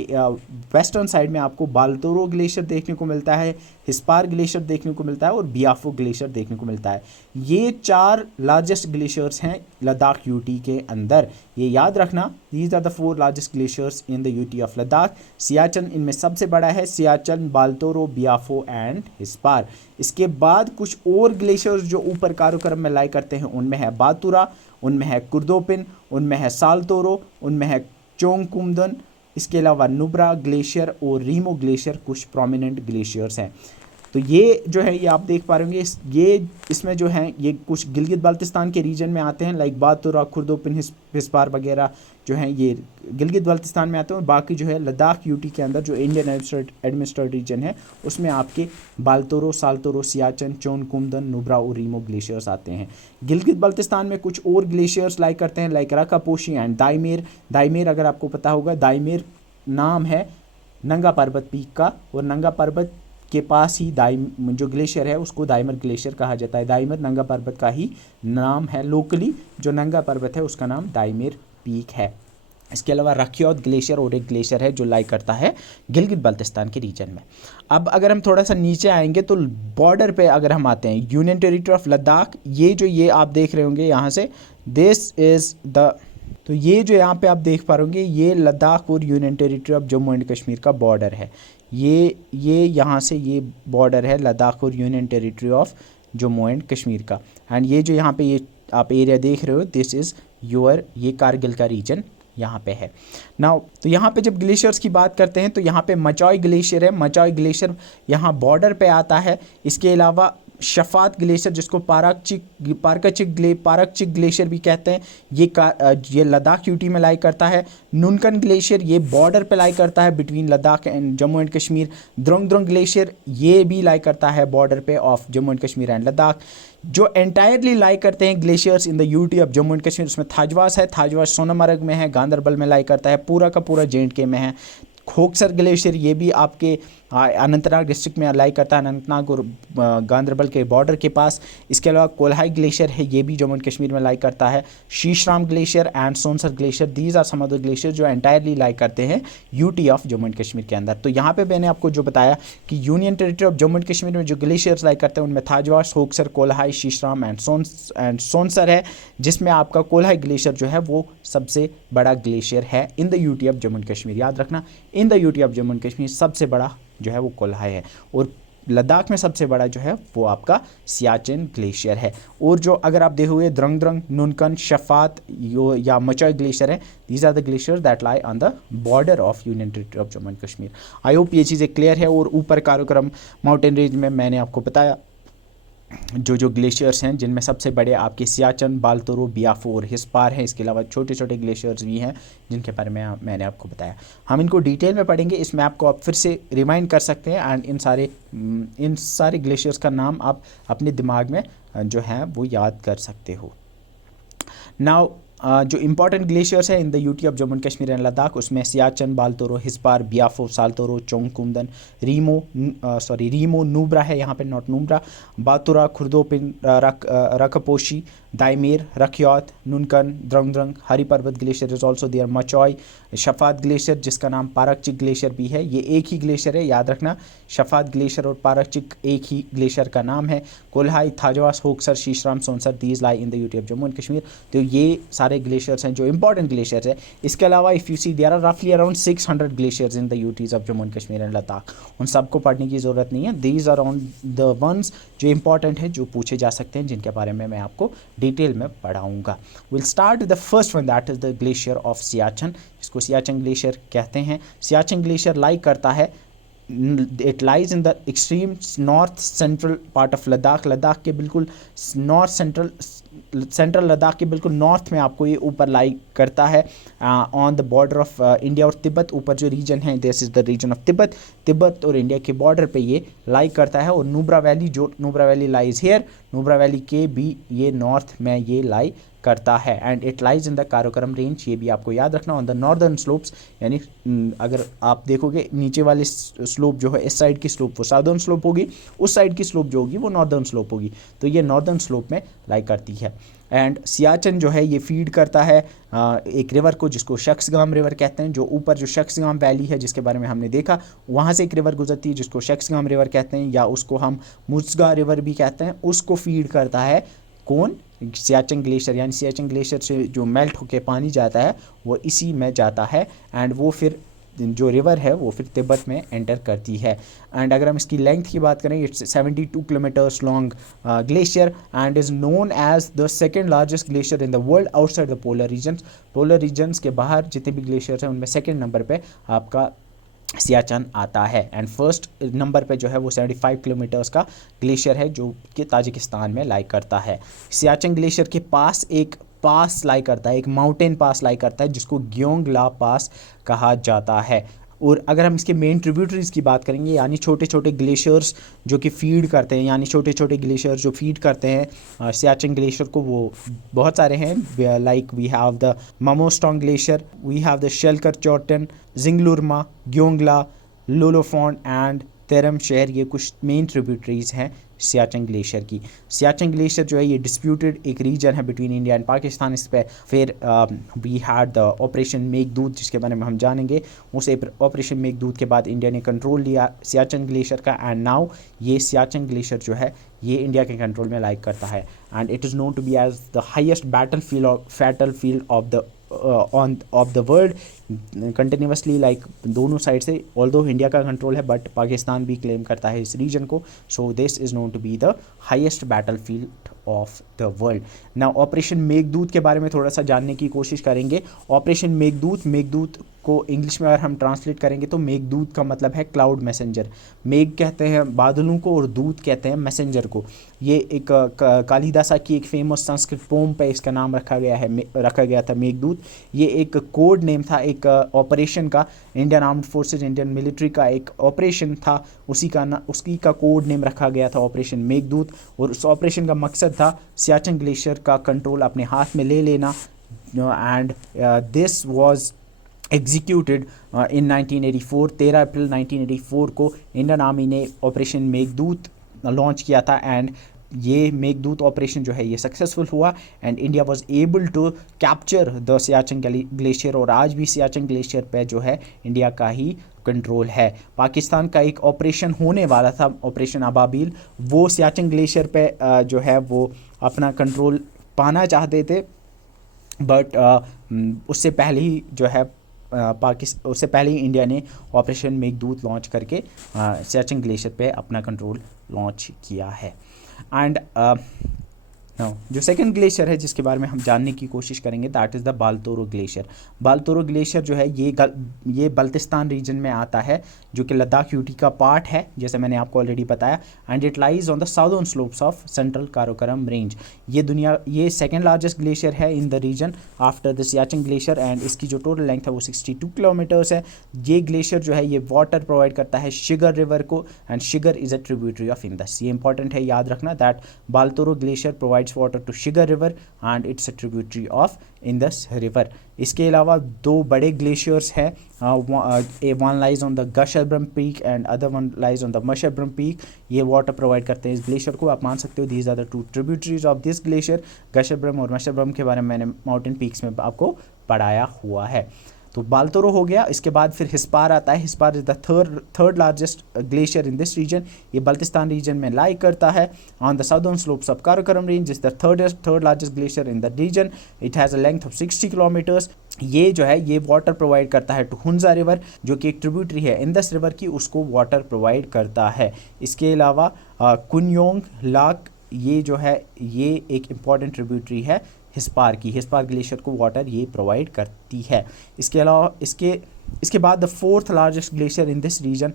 वेस्टर्न साइड में आपको बाल्तोरो ग्लेशियर देखने को मिलता है, हिस्पार ग्लेशियर देखने को मिलता है और बियाफो ग्लेशियर देखने को मिलता है। ये 4 लार्जेस्ट ग्लेशियर्स हैं लद्दाख यूटी के अंदर, ये याद रखना। These are the 4 largest glaciers in the UT of Ladakh. Siachen इनमें सबसे बड़ा है, सियाचिन, बाल्तोरो, बियाफो एंड हिस्पार। इसके बाद कुछ और ग्लेशियर्स जो ऊपर काराकोरम में लाई करते हैं उनमें है बातुरा, उनमें है कुर्दोपिन, उनमें है सालतोरो, उनमें है चोंगकुमदन। इसके अलावा नुब्रा ग्लेशियर और रीमो ग्लेशियर कुछ प्रोमिनेंट ग्लेशियर्स हैं। तो ये जो है ये आप देख पा रहे होंगे, ये इसमें जो है ये कुछ गिलगित बाल्टिस्तान के रीजन में आते हैं, लाइक बातुरा, खुर्दोपिन, हिस्पार वगैरह जो हैं ये गिलगित बाल्टिस्तान में आते हैं। और बाकी जो है लद्दाख यूटी के अंदर जो इंडियन एडमिनिस्ट्रेटिव रीजन है उसमें आपके बाल्तोरो, साल्तोरो, सियाचिन, चोंगकुमदन, नुब्रा और रीमो ग्लेशियर्स आते हैं। गिलगित बाल्टिस्तान में कुछ और ग्लेशियर्स लाइक करते हैं लाइक राकापोशी एंड दाइमेर। दाइमेर अगर आपको पता होगा, दाइमेर नाम है नंगा पर्वत पीक का, और नंगा पर्वत के पास ही जो ग्लेशियर है उसको दाइमर ग्लेशियर कहा जाता है। दाइमर नंगा पर्वत का ही नाम है, लोकली जो नंगा पर्वत है उसका नाम दाइमेर पीक है। इसके अलावा रखियौत ग्लेशियर और एक ग्लेशियर है जो लाई करता है गिलगित बाल्टिस्तान के रीजन में। अब अगर हम थोड़ा सा नीचे आएंगे तो बॉर्डर पे अगर हम आते हैं, यूनियन टेरिटरी ऑफ लद्दाख, ये आप देख रहे होंगे यहाँ से, दिस इज़ द, तो ये जो यहाँ पे आप देख पा रहे ये लद्दाख और union territory of Jammu and Kashmir का बॉर्डर है। ये यहाँ से ये बॉर्डर है लद्दाख और union territory of Jammu and Kashmir का। एंड ये जो यहाँ पे ये आप एरिया देख रहे हो, दिस इज़ योर, ये कारगिल का रीजन यहाँ पे है। नाउ तो यहाँ पे जब ग्लेशियर्स की बात करते हैं तो यहाँ पे मचॉय ग्लेशियर है, मचॉय ग्लेशियर यहाँ बॉर्डर पे आता है। इसके अलावा शफात ग्लेशियर जिसको पारकचिक ग्लेशियर भी कहते हैं, ये लद्दाख यूटी में लाई करता है। नुनकन ग्लेशियर ये बॉर्डर पे लाई करता है between Ladakh and Jammu and Kashmir. Drung glacier ये भी लाई करता है बॉर्डर पे of Jammu and Kashmir and Ladakh. जो एंटायरली लाई करते हैं glaciers in the UT of Jammu and Kashmir, उसमें थाजवास है, थाजवास सोनमर्ग में है, गांदरबल में लाई करता है, पूरा का पूरा जे.एंड.के में है। खोकसर ग्लेशियर ये भी आपके अनंतनाग डिस्ट्रिक्ट में लाई करता है, अनंतनाग और गांदरबल के बॉर्डर के पास। इसके अलावा कोल्हाई ग्लेशियर है, ये भी जम्मू एंड कश्मीर में लाई करता है। Shishram glacier and Sonsar glacier, these are some of the glacier जो एंटायरली लाई करते हैं UT of Jammu and Kashmir के अंदर। तो यहाँ पे मैंने आपको जो बताया कि union territory of Jammu and Kashmir में जो ग्लेशियर्स लाई करते हैं उनमें थाजवास, होक्सर, कोल्हाई, शीशराम एंड सोनसर है, जिसमें आपका कोल्हाई ग्लेशियर जो है वो सबसे बड़ा ग्लेशियर है in the UT of Jammu and Kashmir. याद रखना, इन the UT of Jammu and Kashmir सबसे बड़ा जो है वो कोल्हाई है, और लद्दाख में सबसे बड़ा जो है वो आपका सियाचिन ग्लेशियर है। और जो अगर आप देखोगे द्रंग द्रंग, नुनकन, शफात या मचोई ग्लेशियर है, these are the glacier that lie on the border of union territory of Jammu and Kashmir. I hope ये चीज़ें क्लियर है। और ऊपर काराकोरम माउंटेन रेंज में मैंने आपको बताया जो ग्लेशियर्स हैं, जिनमें सबसे बड़े आपके सियाचन, बाल्तोरो, बियाफो और हिस्पार हैं। इसके अलावा छोटे छोटे ग्लेशियर्स भी हैं जिनके बारे में मैंने आपको बताया। हम इनको डिटेल में पढ़ेंगे, इस मैप को आप फिर से रिमाइंड कर सकते हैं एंड इन सारे ग्लेशियर्स का नाम आप अपने दिमाग में जो है वो याद कर सकते हो। नाउ जो इंपॉर्टेंट ग्लेशियर्स है in the UT of Jammu and Kashmir and Ladakh, उसमें सियाचन, बाल्तोरो, हिस्पार, बियाफो, साल्तोरो, चोंगकुमदन, रीमो, नूब्रा है यहाँ पे, not Nubra, Batura, Khurdopin, Rakaposhi, Diamer, Rakhiot, Nunkun, Drung Drung, Hari Parbat glacier is also there, Machoi, Shafat glacier जिसका नाम पारकचिक ग्लेशियर भी है, ये एक ही ग्लेशियर है, याद रखना, शफात ग्लेशियर और पारकचिक एक ही ग्लेशियर का नाम है। Kolahoi, Thajwas, Hoksar, Sheeshram, Sonsar, these lie in the UT of Jammu and Kashmir. तो ये सारे ग्लेशियर्स हैं जो इंपॉर्टेंट ग्लेशियर्स है। इसके अलावा if you see there are रफली around 600 glaciers in the UTs of Jammu and Kashmir and Ladakh. उन सबको पढ़ने की ज़रूरत नहीं है, these are on the ones जो इंपॉर्टेंट है, जो पूछे जा सकते हैं, जिनके बारे में मैं आपको डिटेल में पढ़ाऊँगा। Will start the first one, that is the glacier of Siachen, जिसको सियाचन ग्लेशियर कहते हैं। सियाचन ग्लेशियर लाई करता है, it lies in the extreme north central part of Ladakh. Ladakh के बिल्कुल नॉर्थ सेंट्रल लद्दाख के बिल्कुल नॉर्थ में आपको ये ऊपर लाई करता है on the border of India और तिब्बत। ऊपर जो रीजन है, this is the region of Tibet और इंडिया के बॉर्डर पे ये लाई करता है। और Nubra valley lies here, Nubra valley के भी ये नॉर्थ में ये लाई करता है and it lies in the Karakoram range. ये भी आपको याद रखना, ऑन द नॉर्दर्न स्लोप्स, यानी अगर आप देखोगे नीचे वाली स्लोप जो है, इस साइड की स्लोप वो साउदर्न स्लोप होगी, उस साइड की स्लोप जो होगी वो नॉर्दर्न स्लोप होगी। तो ये नॉर्दर्न स्लोप में लाई करती है। एंड सियाचन जो है ये फीड करता है एक रिवर को जिसको शख्सगाम रिवर कहते हैं। जो ऊपर जो शख्सगाम वैली है जिसके बारे में हमने देखा, वहाँ से एक रिवर गुजरती है जिसको शख्सगाम रिवर कहते हैं, या उसको हम मुज्गा रिवर भी कहते हैं। उसको फीड करता है कौन? सियाचन ग्लेशियर। यानी सियाचन ग्लेशियर से जो मेल्ट होकर पानी जाता है वो इसी में जाता है एंड वो फिर जो रिवर है वो फिर तिब्बत में एंटर करती है। एंड अगर हम इसकी लेंथ की बात करें, it's 72 kilometres long glacier and is known as the second largest glacier in the world outside the polar regions. Polar regions के बाहर जितने भी ग्लेशियर्स हैं उनमें सेकेंड नंबर पे आपका सियाचन आता है। एंड फर्स्ट नंबर पे जो है वो 75 किलोमीटर्स का ग्लेशियर है जो कि ताजिकिस्तान में लाई करता है। सियाचन ग्लेशियर के पास एक पास लाई करता है, एक माउंटेन पास लाई करता है जिसको ग्योंगला पास कहा जाता है। और अगर हम इसके मेन ट्रिब्यूटरीज़ की बात करेंगे, यानी छोटे छोटे ग्लेशियर्स जो कि फीड करते हैं, यानी छोटे छोटे ग्लेशियर्स जो फीड करते हैं सियाचन ग्लेशियर को, वो बहुत सारे हैं। Like we have the Mamostong glacier, we have the Shelkar Chorten, Jinglurma, Gyongla, Lolofond and Terong शहर। ये कुछ मेन ट्रिब्यूटरीज़ हैं सियाचन ग्लेशियर की। सियाचन ग्लेशियर जो है ये डिस्प्यूटेड एक रीजन है बिटवीन इंडिया एंड पाकिस्तान। इस पर फिर we had the operation Meghdoot जिसके बारे में हम जानेंगे। उस ऑपरेशन मेघदूत के बाद इंडिया ने कंट्रोल लिया सियाचन ग्लेशियर का एंड नाउ ये सियाचन ग्लेशियर जो है ये इंडिया के कंट्रोल में लाइक करता है and it is known to be as the highest battle field of the world continuously. Like दोनों साइड से ऑल्दो इंडिया का कंट्रोल है बट पाकिस्तान भी क्लेम करता है इस रीजन को। So this is known to be the highest battle field of the world. Now operation Meghdoot के बारे में थोड़ा सा जानने की कोशिश करेंगे। ऑपरेशन मेघदूत को इंग्लिश में अगर हम ट्रांसलेट करेंगे तो मेघदूत का मतलब है क्लाउड मैसेंजर। मेघ कहते हैं बादलों को और दूत कहते हैं मैसेंजर को। ये एक कालिदासा की एक फेमस संस्कृत पोम पे इसका नाम रखा गया था मेघदूत। ये एक कोड नेम था एक ऑपरेशन का, Indian armed forces, Indian military का एक ऑपरेशन था, उसी का कोड नेम रखा गया था ऑपरेशन मेघदूत। और उस ऑपरेशन का मकसद था सियाचन ग्लेशियर का कंट्रोल अपने हाथ में ले लेना and this was executed in 1984। 13 अप्रैल 1984 को इंडियन आर्मी ने ऑपरेशन मेघदूत लॉन्च किया था एंड ये मेघदूत ऑपरेशन जो है ये सक्सेसफुल हुआ and India was able to capture the Siachen glacier. और आज भी सियाचिन ग्लेशियर पे जो है इंडिया का ही कंट्रोल है। पाकिस्तान का एक ऑपरेशन होने वाला था, ऑपरेशन अबाबिल, वो सियाचिन ग्लेशियर पे जो है वो अपना कंट्रोल पाना चाहते थे, बट उससे पहले ही जो है उससे पहले ही इंडिया ने ऑपरेशन मेघदूत लॉन्च करके सियाचिन ग्लेशियर पे अपना कंट्रोल लॉन्च किया है। एंड जो सेकंड ग्लेशियर है जिसके बारे में हम जानने की कोशिश करेंगे that is the Baltoro glacier. Baltoro glacier जो है ये बल्तिस्तान रीजन में आता है जो कि लद्दाख यूटी का पार्ट है, जैसे मैंने आपको ऑलरेडी बताया, and it lies on the southern slopes of central Karakoram range. ये सेकंड लार्जेस्ट ग्लेशियर है in the region after the Siachen glacier and इसकी जो टोटल लेंथ है वो 62 किलोमीटर्स है। ये ग्लेशियर जो है ये वाटर प्रोवाइड करता है शिगर रिवर को and Shigar is a tributary of Indus. ये इंपॉर्टेंट है याद रखना that Baltoro glacier provides water to Shigar river and it's a tributary of Indus river। इसके अलावा दो बड़े ग्लेशियर्स हैं, one lies on the Gasherbrum peak and other one lies on the Masherbrum peak. ये वाटर प्रोवाइड करते हैं इस ग्लेशियर को, आप मान सकते हो these are the two tributaries of this glacier. Gasherbrum और मशरब्रम के बारे में मैंने माउंटेन पीक्स में आपको पढ़ाया हुआ है। तो बालतोरो हो गया, इसके बाद फिर हिस्पार आता है। Hispar is the third largest glacier in this region. ये बल्तिस्तान रीजन में लाई करता है on the southern slopes of Karakoram range. Is the third largest glacier in the region. It has a length of 60 kilometres. ये जो है ये वाटर प्रोवाइड करता है टू हुंजा रिवर जो कि एक ट्रिब्यूटरी है इंदस रिवर की, उसको वाटर प्रोवाइड करता है। इसके अलावा कुनयोंग लाक ये जो है ये एक इम्पॉर्टेंट ट्रिब्यूटरी है हिस्पार की। हिस्पार ग्लेशियर को वाटर ये प्रोवाइड करती है। इसके अलावा इसके बाद the fourth largest glacier in this region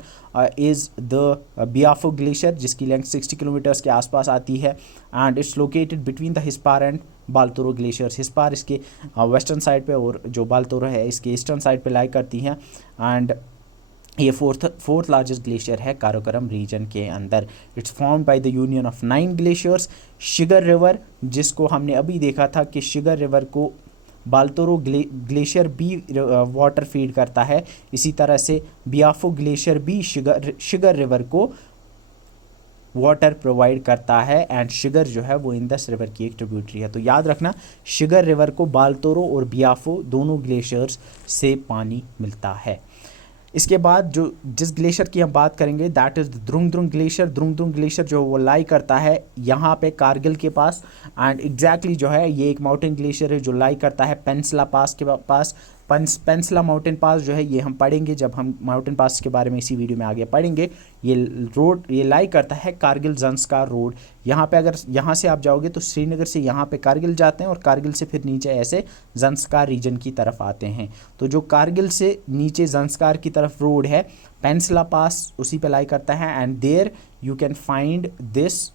is the Biafo glacier जिसकी लेंथ 60 किलोमीटर्स के आसपास आती है and it's located between the Hispar and Baltoro glaciers. Hispar इसके वेस्टर्न साइड पे और जो बालतोरो है इसके ईस्टर्न साइड पे लाई करती हैं एंड ये फोर्थ लार्जेस्ट ग्लेशियर है काराकोरम रीजन के अंदर। It's formed by the union of 9 glaciers. Shigar river जिसको हमने अभी देखा था कि शिगर रिवर को बालतोरो ग्लेशियर भी वाटर फीड करता है, इसी तरह से बियाफो ग्लेशियर भी शिगर रिवर को वाटर प्रोवाइड करता है एंड शिगर जो है वो इंदस रिवर की एक ट्रिब्यूटरी है। तो याद रखना शिगर रिवर को बालतोरो और बियाफो दोनों ग्लेशियर्स से पानी मिलता है। इसके बाद जो जिस ग्लेशियर की हम बात करेंगे that is द्रुंग Drung glacier. द्रुंग Drung glacier जो वो लाई करता है यहाँ पे कारगिल के पास एंड एग्जैक्टली जो है ये एक माउंटेन ग्लेशियर है जो लाई करता है पेंसला पास के पास। पेंसला माउंटेन पास जो है ये हम पढ़ेंगे जब हम माउंटेन पास के बारे में इसी वीडियो में आगे पढ़ेंगे। ये लाई करता है कारगिल ज़ंस्कार रोड। यहाँ पे अगर यहाँ से आप जाओगे तो श्रीनगर से यहाँ पे कारगिल जाते हैं और कारगिल से फिर नीचे ऐसे ज़ंस्कार रीजन की तरफ आते हैं। तो जो कारगिल से नीचे ज़ंस्कार की तरफ रोड है पेंसला पास उसी पे लाई करता है and there you can find this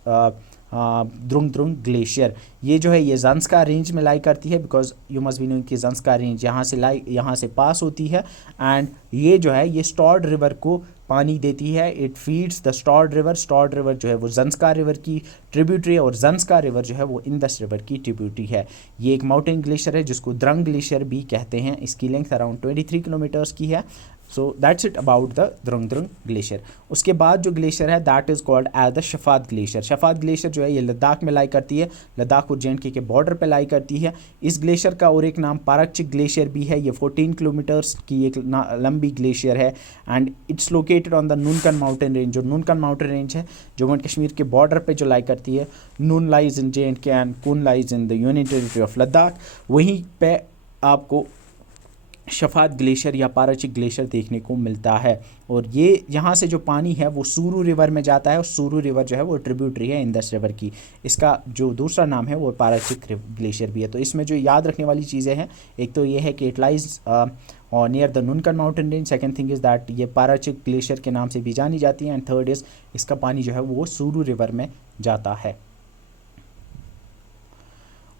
Drung Drung glacier. ये जो है ये ज़ंस्कार रेंज में लाई करती है because you must be knowing कि ज़ंस्कार रेंज यहाँ से पास होती है एंड ये जो है ये स्टॉर्ड रिवर को पानी देती है। It feeds the stored river. Stored river जो है वो ज़ंस्कार रिवर की ट्रिब्यूटरी है और ज़ंस्कार रिवर जो है वो इंदस रिवर की ट्रिब्यूटरी है। ये एक माउंटेन ग्लेशियर है जिसको द्रंग ग्लेशियर भी कहते हैं। इसकी लेंथ अराउंड 23 किलोमीटर्स की है। So that's it about the Drung Drung glacier. उसके बाद जो ग्लेशियर है that is called as the Shafat glacier. Shafat glacier जो है ये लद्दाख में लाई करती है, लद्दाख और जे.एंड.के के बॉर्डर पे लाई करती है। इस ग्लेशियर का और एक नाम पारकचिक ग्लेशियर भी है। ये 14 किलोमीटर्स की एक लंबी ग्लेशियर है and it's located on the Nunkun mountain range. जो नूनकन माउंटेन रेंज है जम्मू एंड कश्मीर के बॉर्डर पे जो लाई करती है। नून लाइज इन जे.एंड.के एंड कुन lies in the union territory of Ladakh. वहीं पे आपको शफात ग्लेशियर या पाराचिक ग्लेशियर देखने को मिलता है और ये यहाँ से जो पानी है वो सूरू रिवर में जाता है और सूरू रिवर जो है वो ट्रिब्यूटरी है इंदस रिवर की। इसका जो दूसरा नाम है वो पाराचिक ग्लेशियर भी है। तो इसमें जो याद रखने वाली चीज़ें हैं एक तो ये है कि इट लाइज और near the Nunkun mountain range. Second thing is that ये पाराचिक ग्लेशियर के नाम से भी जानी जाती है एंड थर्ड इज़ इसका पानी जो है वो सूरू रिवर में जाता है।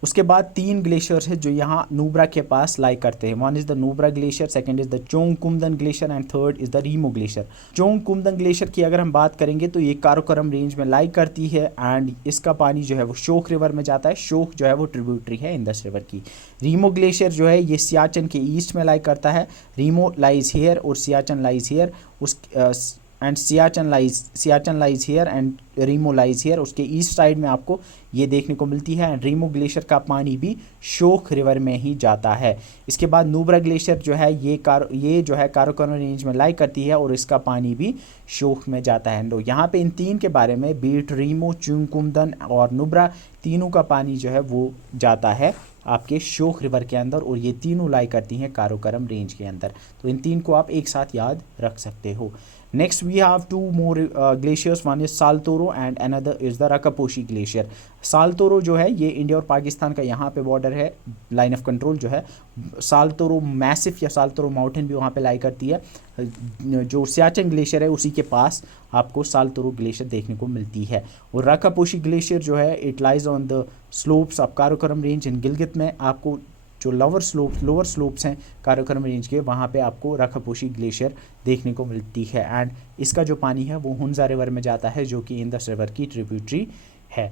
उसके बाद 3 ग्लेशियर्स है जो यहाँ नुब्रा के पास लाई करते हैं। One is the Nubra glacier, second is the Chongkumdan glacier and third is the Rimo glacier. Chongkumdan glacier की अगर हम बात करेंगे तो ये काराकोरम रेंज में लाई करती है एंड इसका पानी जो है वो शोक रिवर में जाता है। शोक जो है वो ट्रिब्यूटरी है इंडस रिवर की। रीमो ग्लेशियर जो है ये सियाचन के ईस्ट में लाई करता है। रीमो लाइज हेयर और सियाचन लाइज हेयर, उस and Siachen lies here and Rimo lies here. उसके ईस्ट साइड में आपको ये देखने को मिलती है। एंड रीमो ग्लेशियर का पानी भी शोक रिवर में ही जाता है। इसके बाद नुब्रा ग्लेशियर जो है ये जो है काराकोरम रेंज में लाई करती है और इसका पानी भी शोक में जाता है। तो यहाँ पे इन 3 के बारे में, बीट, रीमो, चुंगकुमदन और नुब्रा, तीनों का पानी जो है वो जाता है आपके शोक रिवर के अंदर और ये तीनों लाई करती हैं काराकोरम रेंज के अंदर। तो इन 3 को आप एक साथ याद रख सकते हो। Next we have 2 more glaciers, one is Saltoro and another is the Rakaposhi glacier. Saltoro जो है ये इंडिया और पाकिस्तान का यहाँ पे बॉर्डर है, लाइन ऑफ कंट्रोल जो है। साल्तोरो मैसिव या साल्तोरो माउंटेन भी वहाँ पे लाई करती है। जो सियाचन ग्लेशियर है उसी के पास आपको साल्तोरो ग्लेशियर देखने को मिलती है। और रकापोशी ग्लेशियर जो है it lies on the slopes of Karakoram range इन गिलगित में। आपको जो लोअर स्लोप्स हैं काराकोरम रेंज के, वहाँ पे आपको रकापोशी ग्लेशियर देखने को मिलती है। एंड इसका जो पानी है वो हुंजा रिवर में जाता है जो कि इंडस रिवर की ट्रिब्यूटरी है।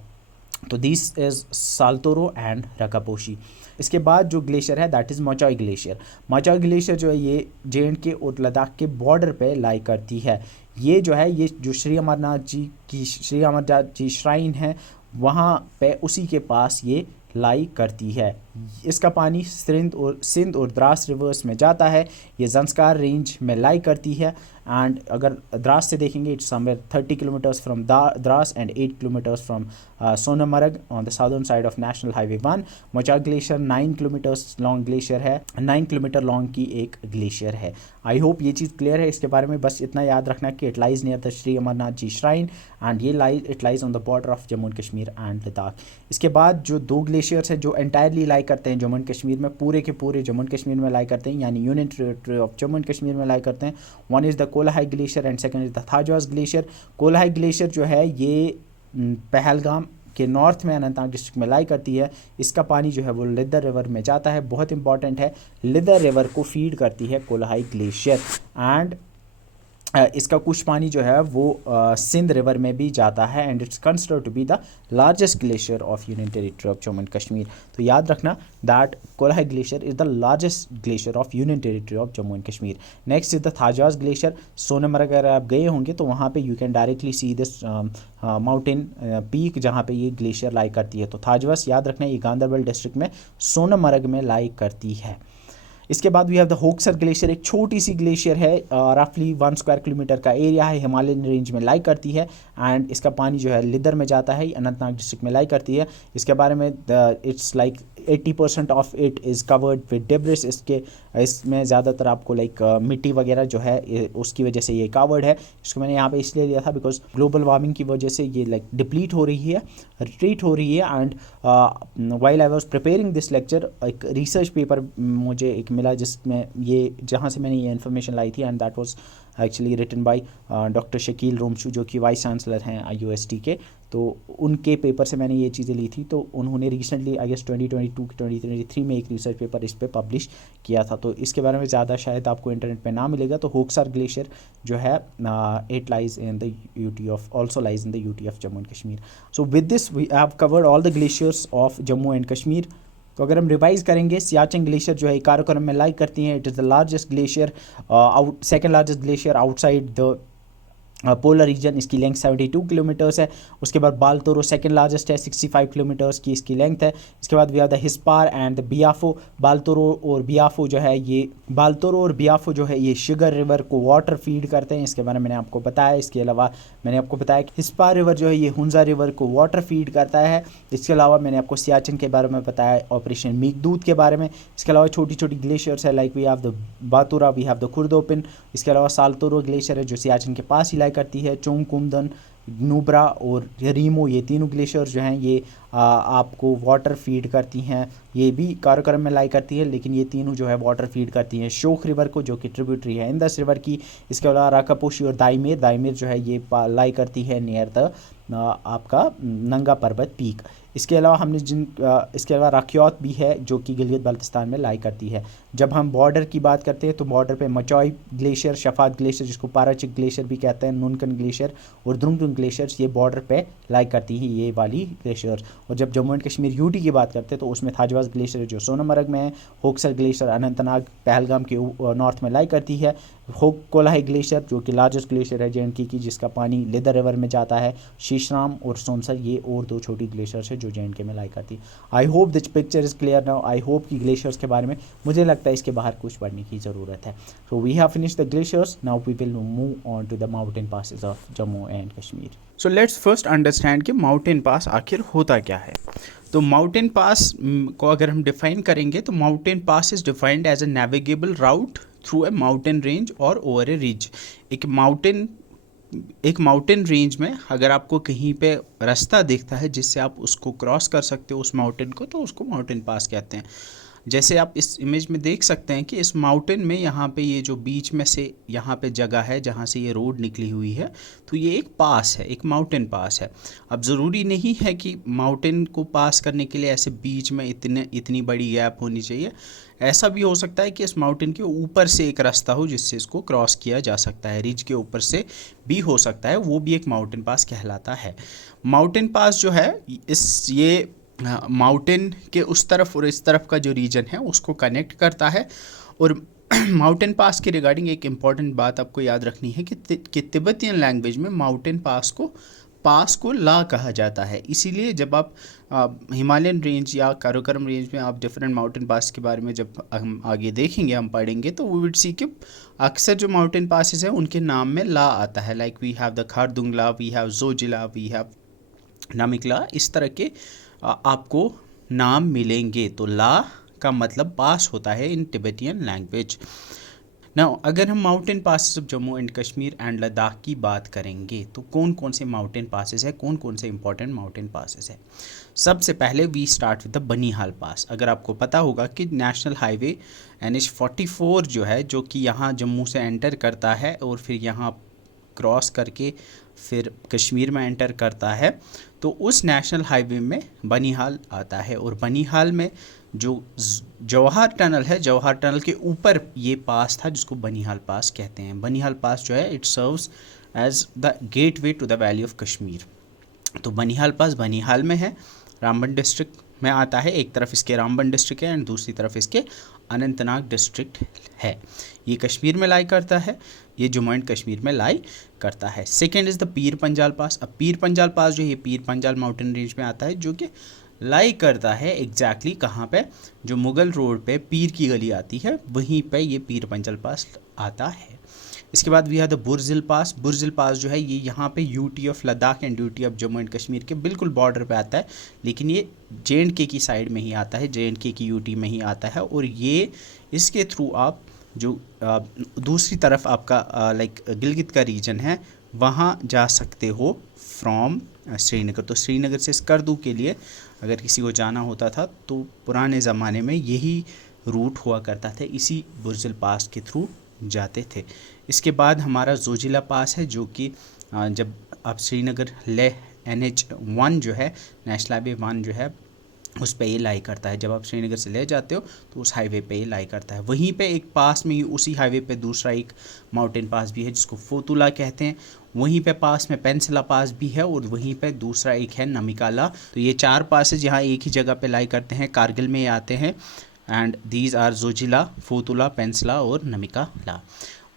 तो this is Saltoro and Rakaposhi. इसके बाद जो ग्लेशियर है दैट इज़ मोचोई ग्लेशियर। मोचोई ग्लेशियर जो है ये J&K और लद्दाख के बॉर्डर पे लाई करती है। ये जो है ये जो श्री अमरनाथ जी श्राइन है वहाँ पे उसी के पास ये लाई करती है। इसका पानी सिंध और द्रास रिवर्स में जाता है। ये ज़ंस्कार रेंज में लाई करती है। एंड अगर द्रास से देखेंगे it's somewhere 30 kilometres from Dras and 8 kilometres from Sonamarg on the southern side of national highway 1। Machoi glacier 9 kilometres long glacier है, 9 किलोमीटर लॉन्ग की एक ग्लेशियर है। आई होप ये चीज़ क्लियर है। इसके बारे में बस इतना याद रखना कि it lies near the Shri Amarnath ji shrine and it lies on the border of Jammu and Kashmir and Ladakh. इसके बाद जो 2 ग्लेशियर्स हैं जो एंटायरली लाई करते हैं जम्मू एंड कश्मीर में, पूरे के पूरे जम्मू एंड कश्मीर में लाई करते हैं, यानी union territory of Jammu and Kashmir में लाई करते हैं। One is the Kolahoi glacier and second is the Thajwas glacier. Kolahoi glacier जो है ये पहलगाम के नॉर्थ में अनंतनाग डिस्ट्रिक्ट में लाई करती है। इसका पानी जो है वो लिदर रिवर में जाता है। बहुत इंपॉर्टेंट है, लिदर रिवर को फीड करती है कोलाहाई ग्लेशियर। एंड इसका कुछ पानी जो है वो सिंध रिवर में भी जाता है and it's considered to be the largest glacier of union territory of Jammu and Kashmir. तो याद रखना that Kolahoi glacier is the largest glacier of union territory of Jammu and Kashmir. Next is the Thajwas glacier. Sonamarg अगर आप गए होंगे तो वहाँ पे you can directly see this mountain peak जहाँ पे ये ग्लेशियर लाई करती है। तो थाजवास याद रखना ये गांधरबल डिस्ट्रिक्ट में सोनमर्ग में लाई करती है। इसके बाद we have the Hokersar glacier. एक छोटी सी ग्लेशियर है, रफली 1 स्क्वायर किलोमीटर का एरिया है, हिमालयन रेंज में लाई करती है एंड इसका पानी जो है लिदर में जाता है, अनंतनाग डिस्ट्रिक्ट में लाई करती है। इसके बारे में it's like 80% of it is covered with debris. इसमें ज़्यादातर आपको लाइक मिट्टी वगैरह जो है उसकी वजह से ये कवर्ड है। इसको मैंने यहाँ पे इसलिए लिया था बिकॉज ग्लोबल वार्मिंग की वजह से ये लाइक डिप्लीट हो रही है, रिट्रीट हो रही है। And while I was preparing this lecture एक रिसर्च पेपर मुझे एक मिला जिसमें ये जहाँ से मैंने ये इन्फॉर्मेशन लाई थी and that was actually written by doctor Shakil Romshoo जो कि वाइस चांसलर हैं IUST के। तो उनके पेपर से मैंने ये चीज़ें ली थी। तो उन्होंने रिसेंटली आई गेस 2022-2023 में एक रिसर्च पेपर इस पर पब्लिश किया था। तो इसके बारे में ज़्यादा शायद आपको इंटरनेट पे ना मिलेगा। तो होक्सर ग्लेशियर जो है it lies in the UT of also lies in the UT of Jammu and Kashmir. So with this we have covered all the glaciers of Jammu and Kashmir. तो अगर हम रिवाइज करेंगे, सियाचिन ग्लेशियर जो है काराकोरम में लाई करती हैं। It is the largest glacier, second largest glacier outside the polar region. इसकी लेंथ 72 किलोमीटर्स है। उसके बाद बालतोरो सेकंड लार्जेस्ट है, 65 किलोमीटर्स की इसकी लेंथ है। इसके बाद we have the Hispar and the Biafo. Baltoro और बियाफो जो है ये शुगर रिवर को वाटर फीड करते हैं। इसके बारे में मैंने आपको बताया। इसके अलावा मैंने आपको बताया कि हिस्पार रिवर जो है ये हुंजा रिवर को वाटर फीड करता है। इसके अलावा मैंने आपको सियाचिन के बारे में बताया, ऑपरेशन मेघदूत के बारे में। इसके अलावा छोटी छोटी ग्लेशियर्स है like we have the Batura, we have the Khurdopin. इसके अलावा साल्तोरो ग्लेशियर है जो सियाचिन के पास ही करती है। चोंगकुमदन, नुब्रा और रीमो, ये तीनों ग्लेशियर जो हैं ये आपको वाटर फीड करती हैं, ये भी काराकोरम में लाई करती है, लेकिन ये तीनों जो है वाटर फीड करती हैं शोक रिवर को, जो कि ट्रिब्यूटरी है इंदस रिवर की। इसके अलावा राकापोशी और दाइमेर जो है ये लाई करती है नियर द आपका नंगा पर्वत पीक। इसके अलावा इसके अलावा राक्योत भी है जो कि गिलगित बल्तिस्तान में लाई करती है। जब हम बॉर्डर की बात करते हैं तो बॉर्डर पे मचॉई ग्लेशियर, शफात ग्लेशियर जिसको पाराचिक ग्लेशियर भी कहते हैं, नुनकन ग्लेशियर और द्रुंगदुंग ग्लेशियर्स ये बॉर्डर पे लाई करती हैं ये वाली ग्लेशियर। और जब जम्मू एंड कश्मीर यूटी की बात करते हैं तो उसमें थाजवास ग्लेशियर जो सोनमर्ग में है, होक्सर ग्लेशियर अनंतनाग पहलगाम के नॉर्थ में लाई करती है, कोलाही ग्लेशियर जो कि लार्जेस्ट ग्लेशियर है जे की जिसका पानी लेदर रिवर में जाता है, शीशराम और सोनसर ये और दो छोटी ग्लेशियर्स है जो जे में लाई करती है। आई hope this picture is clear now. I hope कि ग्लेशियर्स के बारे में मुझे लगता है इसके बाहर कुछ पढ़ने की ज़रूरत है। So we have finished the glaciers, now we will move on to the mountain passes of Jammu and Kashmir. So let's first understand कि माउंटेन पास आखिर होता क्या है। तो माउंटेन पास को अगर हम डिफाइन करेंगे तो mountain pass is defined as a navigable route through a mountain range or over a ridge. एक माउंटेन रेंज में अगर आपको कहीं पे रास्ता दिखता है जिससे आप उसको क्रॉस कर सकते हो उस माउंटेन को, तो उसको माउंटेन पास कहते हैं। जैसे आप इस इमेज में देख सकते हैं कि इस माउंटेन में यहाँ पे ये जो बीच में से यहाँ पे जगह है जहाँ से ये रोड निकली हुई है, तो ये एक पास है, एक माउंटेन पास है। अब ज़रूरी नहीं है कि माउंटेन को पास करने के लिए ऐसे बीच में इतनी बड़ी गैप होनी चाहिए। ऐसा भी हो सकता है कि इस माउंटेन के ऊपर से एक रास्ता हो जिससे इसको क्रॉस किया जा सकता है, रिज के ऊपर से भी हो सकता है, वो भी एक माउंटेन पास कहलाता है। माउंटेन पास जो है ये माउंटेन के उस तरफ और इस तरफ का जो रीजन है उसको कनेक्ट करता है। और माउंटेन पास के रिगार्डिंग एक इम्पॉर्टेंट बात आपको याद रखनी है कि तिब्बतियन लैंग्वेज में माउंटेन पास को ला कहा जाता है। इसीलिए जब आप हिमालयन रेंज या काराकोरम रेंज में आप डिफरेंट माउंटेन पास के बारे में जब हम आगे देखेंगे, हम पढ़ेंगे, तो वी विल सी कि अक्सर जो माउंटेन पासेस हैं उनके नाम में ला आता है। Like we have the Khardungla, we have Zojila, we have Namikala, इस तरह के आपको नाम मिलेंगे। तो ला का मतलब पास होता है इन तिब्बतियन लैंग्वेज। नाउ अगर हम mountain passes of Jammu and Kashmir and Ladakh की बात करेंगे तो कौन कौन से माउंटेन पासेस है, कौन कौन से इंपॉर्टेंट माउंटेन पासेस है। सबसे पहले we start with the Banihal pass. अगर आपको पता होगा कि नेशनल हाईवे NH-44 जो है, जो कि यहाँ जम्मू से एंटर करता है और फिर यहाँ क्रॉस करके फिर कश्मीर में एंटर करता है, तो उस नेशनल हाईवे में बनिहाल आता है। और बनिहाल में जो जवाहर टनल है, जवाहर टनल के ऊपर ये पास था जिसको बनिहाल पास कहते हैं। बनिहाल पास जो है it serves as the gateway to the valley of Kashmir. तो बनिहाल पास बनिहाल में है, रामबन डिस्ट्रिक्ट में आता है। एक तरफ इसके रामबन डिस्ट्रिक्ट है एंड दूसरी तरफ इसके अनंतनाग डिस्ट्रिक्ट है। ये कश्मीर में लाई करता है, ये जम्मू एंड कश्मीर में लाई करता है। Second is the Pir Panjal पास। अब पीर पंजाल पास जो है पीर पंजाल माउंटेन रेंज में आता है, जो कि लाई करता है एग्जैक्टली कहाँ पे, जो मुगल रोड पे पीर की गली आती है वहीं पे ये पीर पंजाल पास आता है। इसके बाद we have the Burzil pass. Burzil पास जो है ये यहाँ पे UT of Ladakh and UT of Jammu and Kashmir के बिल्कुल बॉर्डर पे आता है, लेकिन ये JNK की साइड में ही आता है, JNK की यूटी में ही आता है। और ये इसके थ्रू आप जो दूसरी तरफ आपका लाइक गिलगित का रीजन है वहाँ जा सकते हो फ्रॉम श्रीनगर। तो श्रीनगर से स्कर्दू के लिए अगर किसी को जाना होता था तो पुराने ज़माने में यही रूट हुआ करता था, इसी बुर्जिल पास के थ्रू जाते थे। इसके बाद हमारा जोजिला पास है, जो कि जब आप श्रीनगर लेह NH-1 जो है, नेशनल हाईवे 1 जो है, उस पे ये लाई करता है। जब आप श्रीनगर से ले जाते हो तो उस हाईवे पे ये लाई करता है। वहीं पे एक पास में ही उसी हाईवे पे दूसरा एक माउंटेन पास भी है जिसको फोतुला कहते हैं। वहीं पे पास में पेंसिला पास भी है और वहीं पे दूसरा एक है नमिकाला। तो ये चार पासेज यहाँ एक ही जगह पे लाई करते हैं, कारगिल में आते हैं। एंड दीज आर जोजिला, फोतुला, पेंसिला और नमिकाला।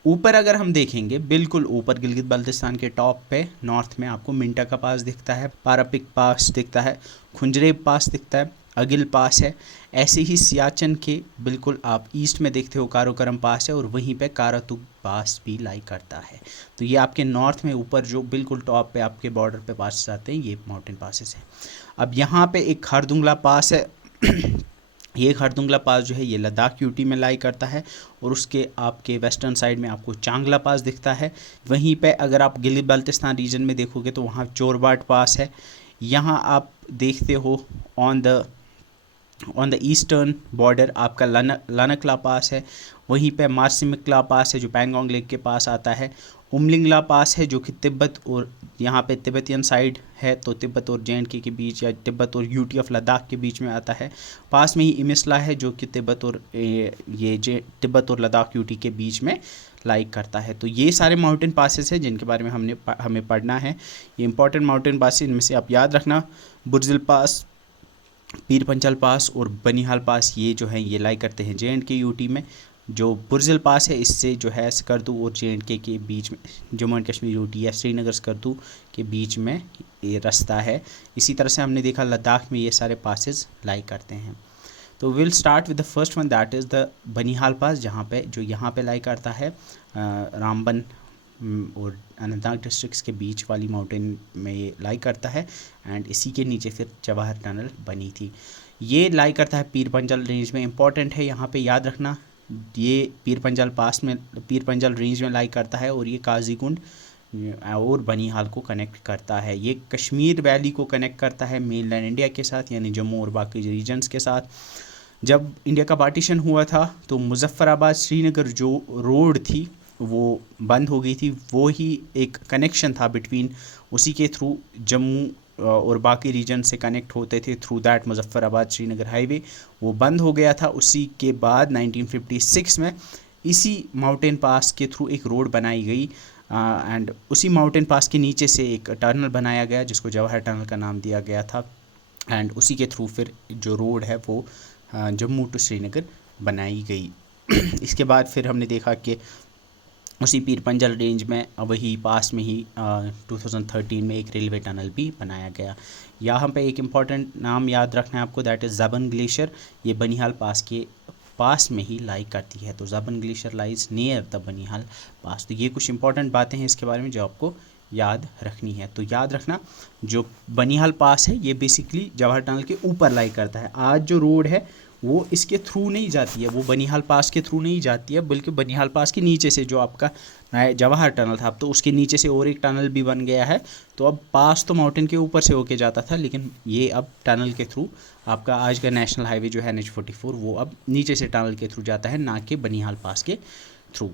ऊपर अगर हम देखेंगे, बिल्कुल ऊपर गिलगित बल्तिस्तान के टॉप पे नॉर्थ में आपको मिंटा का पास दिखता है, पारापिक पास दिखता है, खुंजरेब पास दिखता है, अगिल पास है। ऐसे ही सियाचन के बिल्कुल आप ईस्ट में देखते हो काराकोरम पास है और वहीं पे कारातुक पास भी लाई करता है। तो ये आपके नॉर्थ में ऊपर जो बिल्कुल टॉप पे आपके बॉर्डर पे पास आते हैं, ये माउंटेन पासेस हैं। अब यहाँ पे एक खारदुंगला पास है। ये खारदुंगला पास जो है ये लद्दाख यूटी में लाई करता है और उसके आपके वेस्टर्न साइड में आपको चांगला पास दिखता है। वहीं पे अगर आप गिलगित बल्तिस्तान रीजन में देखोगे तो वहाँ चोरबाट पास है। यहाँ आप देखते हो ऑन द ईस्टर्न बॉर्डर आपका लानकला पास है, वहीं पे मार्सिमिकला पास है जो पैंगोंग लेक के पास आता है, उमलिंगला पास है जो कि तिब्बत और यहाँ पे तिब्बतियन साइड है, तो तिब्बत और जे.एंड.के के बीच या तिब्बत और यूटी ऑफ लद्दाख के बीच में आता है। पास में ही इमिसला है जो कि तिब्बत और तिब्बत और लद्दाख यूटी के बीच में लाइक करता है। तो ये सारे माउंटेन पासेस हैं जिनके बारे में हमें पढ़ना है। ये इंपॉर्टेंट माउंटेन पास इनमें से आप याद रखना, बुर्जिल पास, पीर पंचल पास और बनिहाल पास, ये जो है ये लाई करते हैं जे.एंड.के यूटी में। जो बुर्जिल पास है इससे जो है स्कर्दू और जे.एंड.के के बीच में, जम्मू एंड कश्मीर यूटी या श्रीनगर स्कर्दू के बीच में ये रास्ता है। इसी तरह से हमने देखा लद्दाख में ये सारे पासेस लाई करते हैं। तो will start with the first one, that is the Banihal pass, जहाँ पे जो यहाँ पे लाई करता है रामबन और अनंतनाग डिस्ट्रिक्ट्स के बीच वाली माउंटेन में ये लाई करता है। एंड इसी के नीचे फिर जवाहर टनल बनी थी। ये लाई करता है पीर पंजल रेंज में। इंपॉर्टेंट है यहाँ पे याद रखना, ये पीर पंजल रेंज में लाई करता है और ये काजीकुंड और बनिहाल को कनेक्ट करता है। ये कश्मीर वैली को कनेक्ट करता है मेनलैंड इंडिया के साथ, यानी जम्मू और बाकी रीजन्स के साथ। जब इंडिया का पार्टीशन हुआ था तो मुजफ्फराबाद श्रीनगर जो रोड थी वो बंद हो गई थी, वो ही एक कनेक्शन था बिटवीन, उसी के थ्रू जम्मू और बाकी रीजन से कनेक्ट होते थे through that Muzaffarabad Srinagar highway, वो बंद हो गया था। उसी के बाद 1956 में इसी माउंटेन पास के थ्रू एक रोड बनाई गई एंड उसी माउंटेन पास के नीचे से एक टनल बनाया गया जिसको जवाहर टनल का नाम दिया गया था। एंड उसी के थ्रू फिर जो रोड है वो जम्मू टू श्रीनगर बनाई गई। इसके बाद फिर हमने देखा कि उसी पीर पंजल रेंज में वही पास में ही 2013 में एक रेलवे टनल भी बनाया गया। यहाँ पे एक इम्पॉर्टेंट नाम याद रखना है आपको, दैट इज़ ज़बन ग्लेशियर। ये बनिहाल पास के पास में ही लाई करती है, तो Zaban glacier lies near the Banihal pass. तो ये कुछ इंपॉर्टेंट बातें हैं इसके बारे में जो आपको याद रखनी है। तो याद रखना जो बनिहाल पास है ये बेसिकली जवाहर टनल के ऊपर लाई करता है। आज जो रोड है वो इसके थ्रू नहीं जाती है, वो बनिहाल पास के थ्रू नहीं जाती है, बल्कि बनिहाल पास के नीचे से जो आपका जवाहर टनल था, अब तो उसके नीचे से और एक टनल भी बन गया है। तो अब पास तो माउंटेन के ऊपर से होके जाता था, लेकिन ये अब टनल के थ्रू आपका आज का नेशनल हाईवे जो है NH-44 वो अब नीचे से टनल के थ्रू जाता है, ना कि बनिहाल पास के through.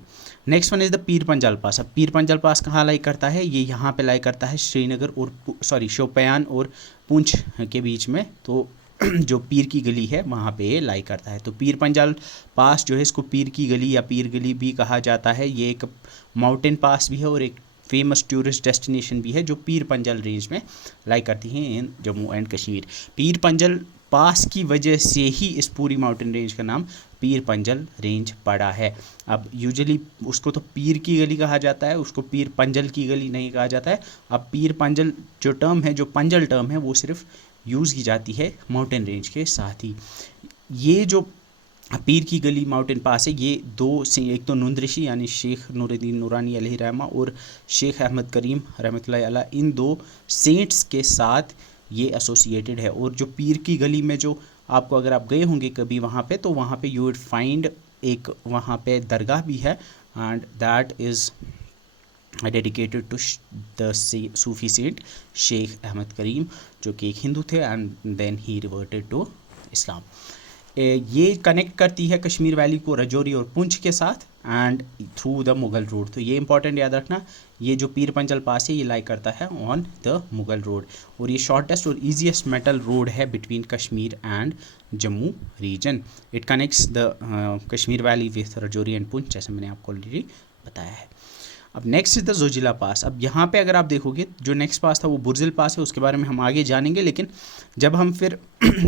Next one is the Pir Panjal पास। अब पीर पंजल पास कहाँ लाई करता है? ये यहाँ पे लाई करता है श्रीनगर और शोपियान और पुंछ के बीच में। तो जो पीर की गली है वहाँ पे लाई करता है। तो पीर पंजल पास जो है इसको पीर की गली या पीर गली भी कहा जाता है। ये एक माउंटेन पास भी है और एक फेमस टूरिस्ट डेस्टिनेशन भी है जो पीर पंजल रेंज में लाई करती हैं इन जम्मू एंड कश्मीर। पीर पंजल पास की वजह से ही इस पूरी माउंटेन रेंज का नाम पीर पंजल रेंज पड़ा है। अब यूजुअली उसको तो पीर की गली कहा जाता है, उसको पीर पंजल की गली नहीं कहा जाता है। अब पीर पंजल जो टर्म है, जो पंजल टर्म है, वो सिर्फ यूज़ की जाती है माउंटेन रेंज के साथ ही। ये जो पीर की गली माउंटेन पास है ये दो से, एक तो नुंदरिशी यानी शेख नूरुद्दीन नूरानी अलैहि रहमा और शेख अहमद करीम रहमतुल्लाह अलैह, इन दो सेंट्स के साथ ये एसोसिएटेड है। और जो पीर की गली में जो आपको, अगर आप गए होंगे कभी वहाँ पे, तो वहाँ पे यू वुड फाइंड एक वहाँ पे दरगाह भी है and that is dedicated to the Sufi saint Sheikh Ahmad Karim, जो कि एक हिंदू थे and then he reverted to Islam. ये कनेक्ट करती है कश्मीर वैली को रजौरी और पुंछ के साथ and through the Mughal road. तो ये इंपॉर्टेंट याद रखना, ये जो पीर पंजल पास है ये लाई करता है ऑन द मुगल रोड और ये शॉर्टेस्ट और ईजीएस्ट मेटल रोड है between Kashmir and Jammu region. It connects the Kashmir valley with Rajouri and Poonch, जैसे मैंने आपको ऑलरेडी बताया है। अब next is the Zojila pass. अब यहाँ पे अगर आप देखोगे जो नेक्स्ट पास था वो बुर्जिल पास है, उसके बारे में हम आगे जानेंगे। लेकिन जब हम फिर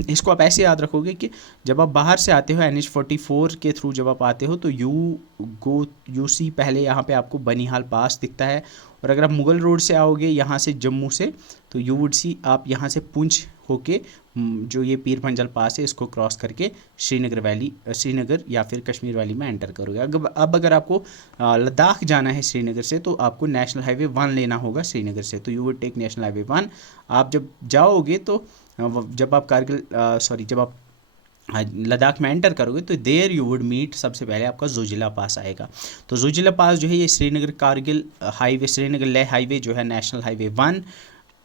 इसको आप ऐसे याद रखोगे कि जब आप बाहर से आते हो NH-44 के थ्रू जब आप आते हो तो यू सी पहले यहाँ पे आपको बनिहाल पास दिखता है, और अगर आप मुगल रोड से आओगे यहाँ से जम्मू से तो यू वुड सी आप यहाँ से पुंछ होके जो ये पीर पंजल पास है इसको क्रॉस करके श्रीनगर या फिर कश्मीर वैली में एंटर करोगे। अब अगर आपको लद्दाख जाना है श्रीनगर से तो आपको नेशनल हाईवे 1 लेना होगा श्रीनगर से, तो you would take national highway 1। आप जब जाओगे तो जब आप लद्दाख में एंटर करोगे तो देयर यू वुड मीट, सबसे पहले आपका जोजिला पास आएगा। तो जोजिला पास जो है ये श्रीनगर कारगिल हाईवे, श्रीनगर लेह हाईवे जो है नेशनल हाईवे 1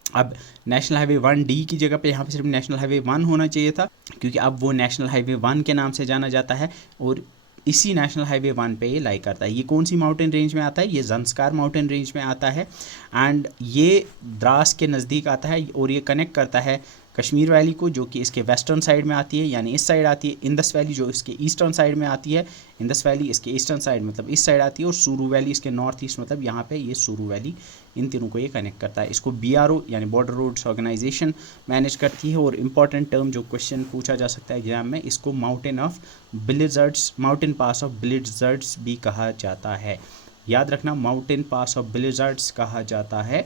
अब नेशनल हाईवे 1D की जगह पे यहाँ पे सिर्फ नेशनल हाईवे 1 होना चाहिए था, क्योंकि अब वो नेशनल हाईवे 1 के नाम से जाना जाता है और इसी नेशनल हाईवे 1 पे ये लाई करता है। ये कौन सी माउंटेन रेंज में आता है? ये ज़ंस्कार माउंटेन रेंज में आता है एंड ये द्रास के नज़दीक आता है और ये कनेक्ट करता है कश्मीर वैली को, जो कि इसके वेस्टर्न साइड में आती है, यानी इस साइड आती है, इंदस वैली जो इसके ईस्टर्न साइड में आती है, इंदस वैली इसके ईस्टर्न साइड मतलब इस साइड आती है, और सुरू वैली इसके नॉर्थ ईस्ट मतलब यहाँ पे ये सुरू वैली, इन तीनों को ये कनेक्ट करता है। इसको BRO यानी बॉर्डर रोड्स ऑर्गेनाइजेशन मैनेज करती है। और इम्पॉर्टेंट टर्म जो क्वेश्चन पूछा जा सकता है एग्जाम में, इसको mountain of blizzards, mountain pass of blizzards भी कहा जाता है। याद रखना, माउंटेन पास ऑफ ब्लिज़र्ड्स कहा जाता है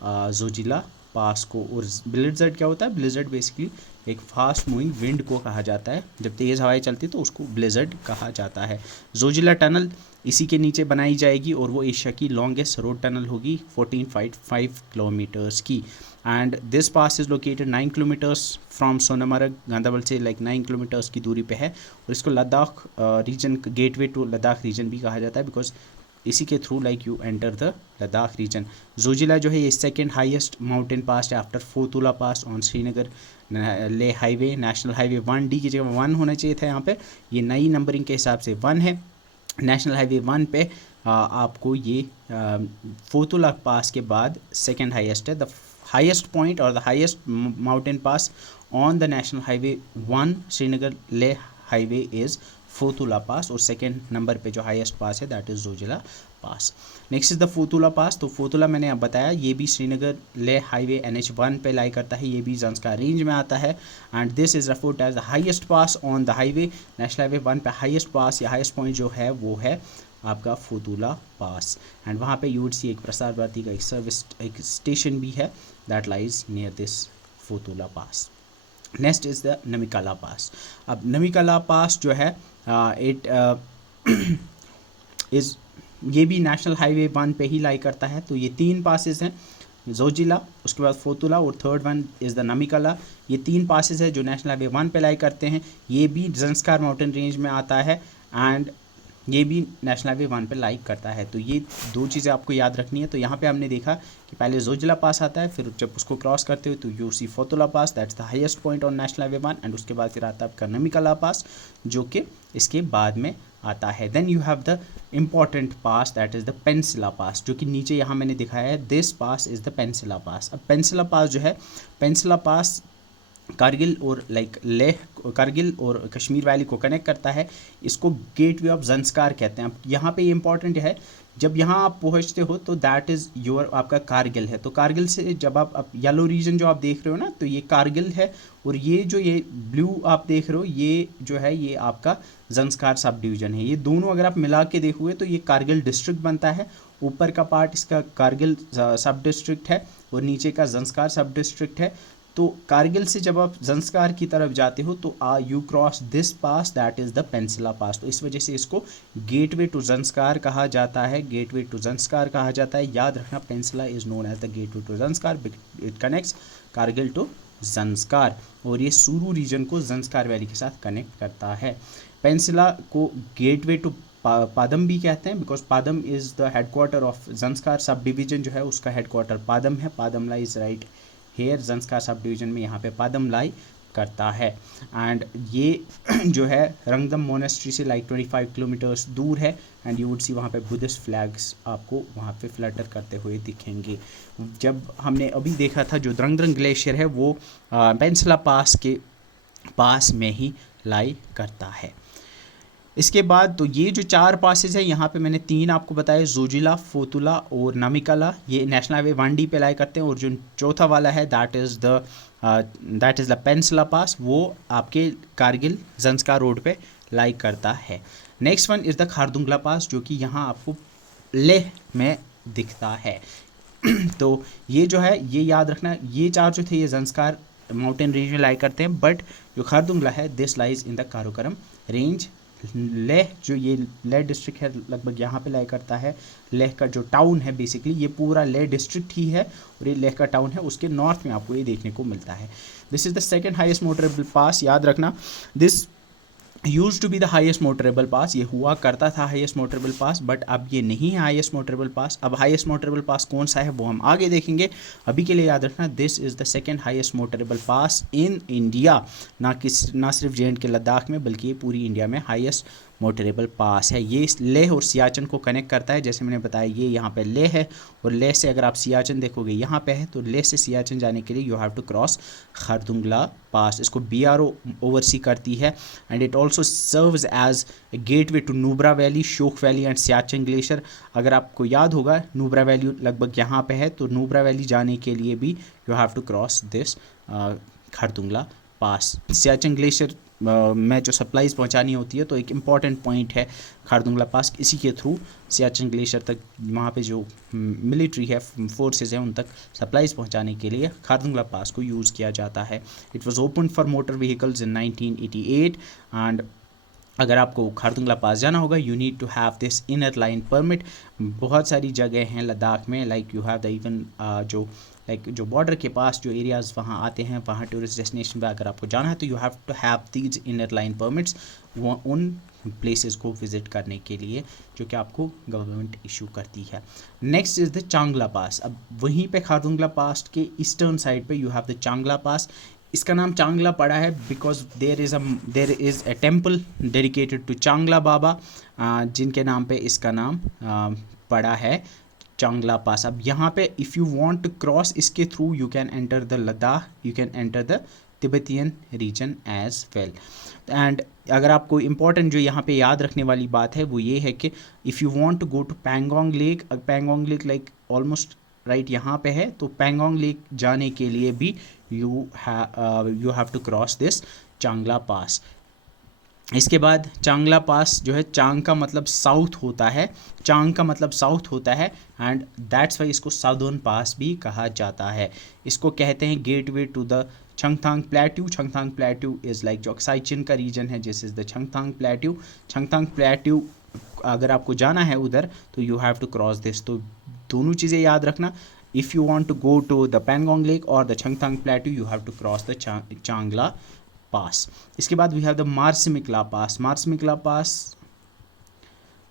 जोजिला पास को। और ब्लिज़र्ड क्या होता है? ब्लिज़र्ड बेसिकली एक फास्ट मूविंग विंड को कहा जाता है, जब तेज़ हवाएं चलती तो उसको ब्लिज़र्ड कहा जाता है। जोजिला टनल इसी के नीचे बनाई जाएगी और वो एशिया की लॉन्गेस्ट रोड टनल होगी 14.5 किलोमीटर्स की। And this pass is located 9 kilometres from Sonamarg, Ganderbal से 9 किलोमीटर्स की दूरी पे है। और इसको Ladakh region, gateway to Ladakh region भी कहा जाता है, बिकॉज इसी के through you enter the Ladakh region. Zojila जो है ये सेकेंड हाईएस्ट माउंटेन पास है after Fotula pass on Srinagar Leh highway. National highway 1D की जगह 1 होना चाहिए था यहाँ पे, ये नई नंबरिंग के हिसाब से 1 है। नेशनल हाईवे 1 पे आपको ये फोतुला पास के बाद सेकेंड हाईएस्ट है। द हाईएस्ट पॉइंट और the highest mountain pass on the national highway 1 Srinagar Leh highway is फोतुला पास, और सेकेंड नंबर पे जो हाईएस्ट पास है that is Zojila pass. Next is the Fotula pass. तो फोतुला मैंने अब बताया, ये भी श्रीनगर ले हाईवे NH1 पे लाई करता है, ये भी ज़ंस्कार रेंज में आता है। And this is referred as the highest pass on the highway. National highway 1 पे हाईएस्ट पास या हाईएस्ट पॉइंट जो है वो है आपका फोतुला पास। एंड वहाँ पे यू वुड सी एक प्रसार भारती का एक सर्विस एक स्टेशन भी है that lies near this Fotula pass. Next is the Namikala pass. अब नमिकाला पास जो है इट इज़ ये भी नेशनल हाईवे 1 पे ही लाई करता है। तो ये 3 पासेस हैं, जोजिला, उसके बाद फोतुला और थर्ड वन इज़ द नमिकाला। ये 3 पासेस है जो नेशनल हाईवे 1 पे लाई करते हैं। ये भी ज़ंस्कार माउंटेन रेंज में आता है एंड ये भी नेशनल हाईवे 1 पे लाइक करता है। तो ये 2 चीज़ें आपको याद रखनी है। तो यहाँ पे हमने देखा कि पहले जोजिला पास आता है, फिर जब उसको क्रॉस करते हो तो you see Fotula pass, that's the highest point on national highway 1, and उसके बाद फिर आता है आपका नमिकाला पास जो कि इसके बाद में आता है। Then you have the important pass that is the Pensila pass, जो कि नीचे यहाँ मैंने दिखाया है, this pass is the Pensila pass. अब पेंसिला पास जो है, पेंसिला पास कारगिल और लेह, कारगिल और कश्मीर वैली को कनेक्ट करता है। इसको गेटवे ऑफ ज़ंस्कार कहते हैं। अब यहाँ पे ये इंपॉर्टेंट है, जब यहाँ आप पहुँचते हो तो दैट इज़ योर आपका कारगिल है। तो कारगिल से जब आप येलो रीजन जो आप देख रहे हो ना, तो ये कारगिल है, और ये जो ये ब्लू आप देख रहे हो ये जो है ये आपका ज़ंस्कार सब डिवीज़न है। ये दोनों अगर आप मिला के देखोगे तो ये कारगिल डिस्ट्रिक्ट बनता है। ऊपर का पार्ट इसका कारगिल सब डिस्ट्रिक्ट है और नीचे का ज़ंस्कार सब डिस्ट्रिक्ट है। तो कारगिल से जब आप ज़ंस्कार की तरफ जाते हो तो you cross this pass that is the Pensila pass. तो इस वजह से इसको गेटवे टू ज़ंस्कार कहा जाता है, गेटवे टू ज़ंस्कार कहा जाता है। याद रखना, Pensila is known as the gateway to Zanskar, it connects Kargil to Zanskar, और ये सुरू रीजन को ज़ंस्कार वैली के साथ कनेक्ट करता है। पेंसिला को गेटवे टू पादम भी कहते हैं, because Padum is the headquarter of Zanskar subdivision जो है उसका हेडक्वार्टर पादम है। Padum lies right here, Zanskar subdivision में यहाँ पे पादम लाई करता है। एंड ये जो है रंगदम मोनेस्ट्री से 25 किलोमीटर्स दूर है। एंड यू वुड सी वहाँ पे बुद्धिस्ट फ्लैग्स आपको वहाँ पे फ्लटर करते हुए दिखेंगे। जब हमने अभी देखा था जो द्रंगद्रंग ग्लेशियर है वो पेंसिला पास के पास में ही लाई करता है। इसके बाद तो ये जो 4 पासेज है यहाँ पे मैंने 3 आपको बताए, जोजिला, फोतुला और नमिकाला, ये नेशनल हाईवे 1D पे लाई करते हैं। और जो चौथा वाला है that is the Pensila pass, वो आपके कारगिल ज़ंस्कार रोड पे लाई करता है। Next one is the Khardungla pass, जो कि यहाँ आपको लेह में दिखता है। तो ये जो है ये याद रखना, ये 4 जो थे ये ज़ंस्कार माउंटेन रेंज में लाई करते हैं, बट जो खारदुंगला है this lies in the Karakoram range. Leh जो ये लेह डिस्ट्रिक्ट है लगभग यहाँ पे लाई करता है। लेह का जो टाउन है बेसिकली ये पूरा लेह डिस्ट्रिक्ट ही है, और ये लेह का टाउन है उसके नॉर्थ में आपको ये देखने को मिलता है। This is the second highest motorable pass. याद रखना, this use to be the highest motorable pass, ये हुआ करता था हाईएस्ट मोटरेबल पास, बट अब ये नहीं है हाईएस्ट मोटरेबल पास। अब हाईएस्ट मोटरेबल पास कौन सा है वो हम आगे देखेंगे। अभी के लिए याद रखना, this is the second highest motorable pass in India, ना सिर्फ जे एंड के लद्दाख में बल्कि ये पूरी इंडिया में हाईएस्ट मोटरेबल पास है। ये लेह और सियाचिन को कनेक्ट करता है। जैसे मैंने बताया ये यहाँ पे लेह है और लेह से अगर आप सियाचिन देखोगे यहाँ पे है, तो लेह से सियाचिन जाने के लिए you have to cross Khardungla pass. इसको BRO ओवरसी करती है and it also serves as a gateway to Nubra valley, Shyok valley and Siachen glacier. अगर आपको याद होगा नुब्रा वैली लगभग यहाँ पे है, तो नुब्रा वैली जाने के लिए भी you have to cross this Khardungla pass. Siachen glacier में जो सप्लाईज पहुंचानी होती है, तो एक इम्पॉर्टेंट पॉइंट है खारदुंगला पास, इसी के थ्रू सियाचिन ग्लेशियर तक वहाँ पे जो मिलिट्री है, फोर्सेस हैं, उन तक सप्लाईज पहुंचाने के लिए खारदुंगला पास को यूज़ किया जाता है। It was open for motor vehicles in 1988 and अगर आपको खारदुंगला पास जाना होगा you need to have this inner line permit. बहुत सारी जगह हैं लद्दाख में, like you have the even जो बॉर्डर के पास जो एरियाज़ वहाँ आते हैं, वहाँ टूरिस्ट डेस्टिनेशन पे अगर आपको जाना है तो you have to have these inner line permits उन प्लेसेस को विज़िट करने के लिए जो कि आपको गवर्नमेंट इशू करती है। नेक्स्ट इज़ द चांगला पास। अब वहीं पे खारदुंगला पास के ईस्टर्न साइड पे you have the Changla pass. इसका नाम चांगला पड़ा है because there is a temple dedicated to Changla Baba, जिनके नाम पे इसका नाम पड़ा है चांगला पास। अब यहाँ पे if you want to cross इसके through you can enter the Ladakh, you can enter the Tibetan region as well. And अगर आपको इम्पॉर्टेंट जो यहाँ पे याद रखने वाली बात है वो ये है कि if you want to go to Pangong lake like almost right यहाँ पे है, तो पैंगोंग लेक जाने के लिए भी you have to cross this Changla pass. इसके बाद चांगला पास जो है, चांग का मतलब साउथ होता है, चांग का मतलब साउथ होता है एंड दैट्स वाई इसको साउदर्न पास भी कहा जाता है। इसको कहते हैं gateway to the Changthang plateau. Changthang plateau is like जो अक्साई-चिन का रीजन है, this is the Changthang plateau. Changthang plateau अगर आपको जाना है उधर तो you have to cross this. तो दोनों चीज़ें याद रखना, if you want to go to the Pangong lake और the Changthang plateau you have to cross the Changla pass. इसके बाद we have the Marsimikla pass.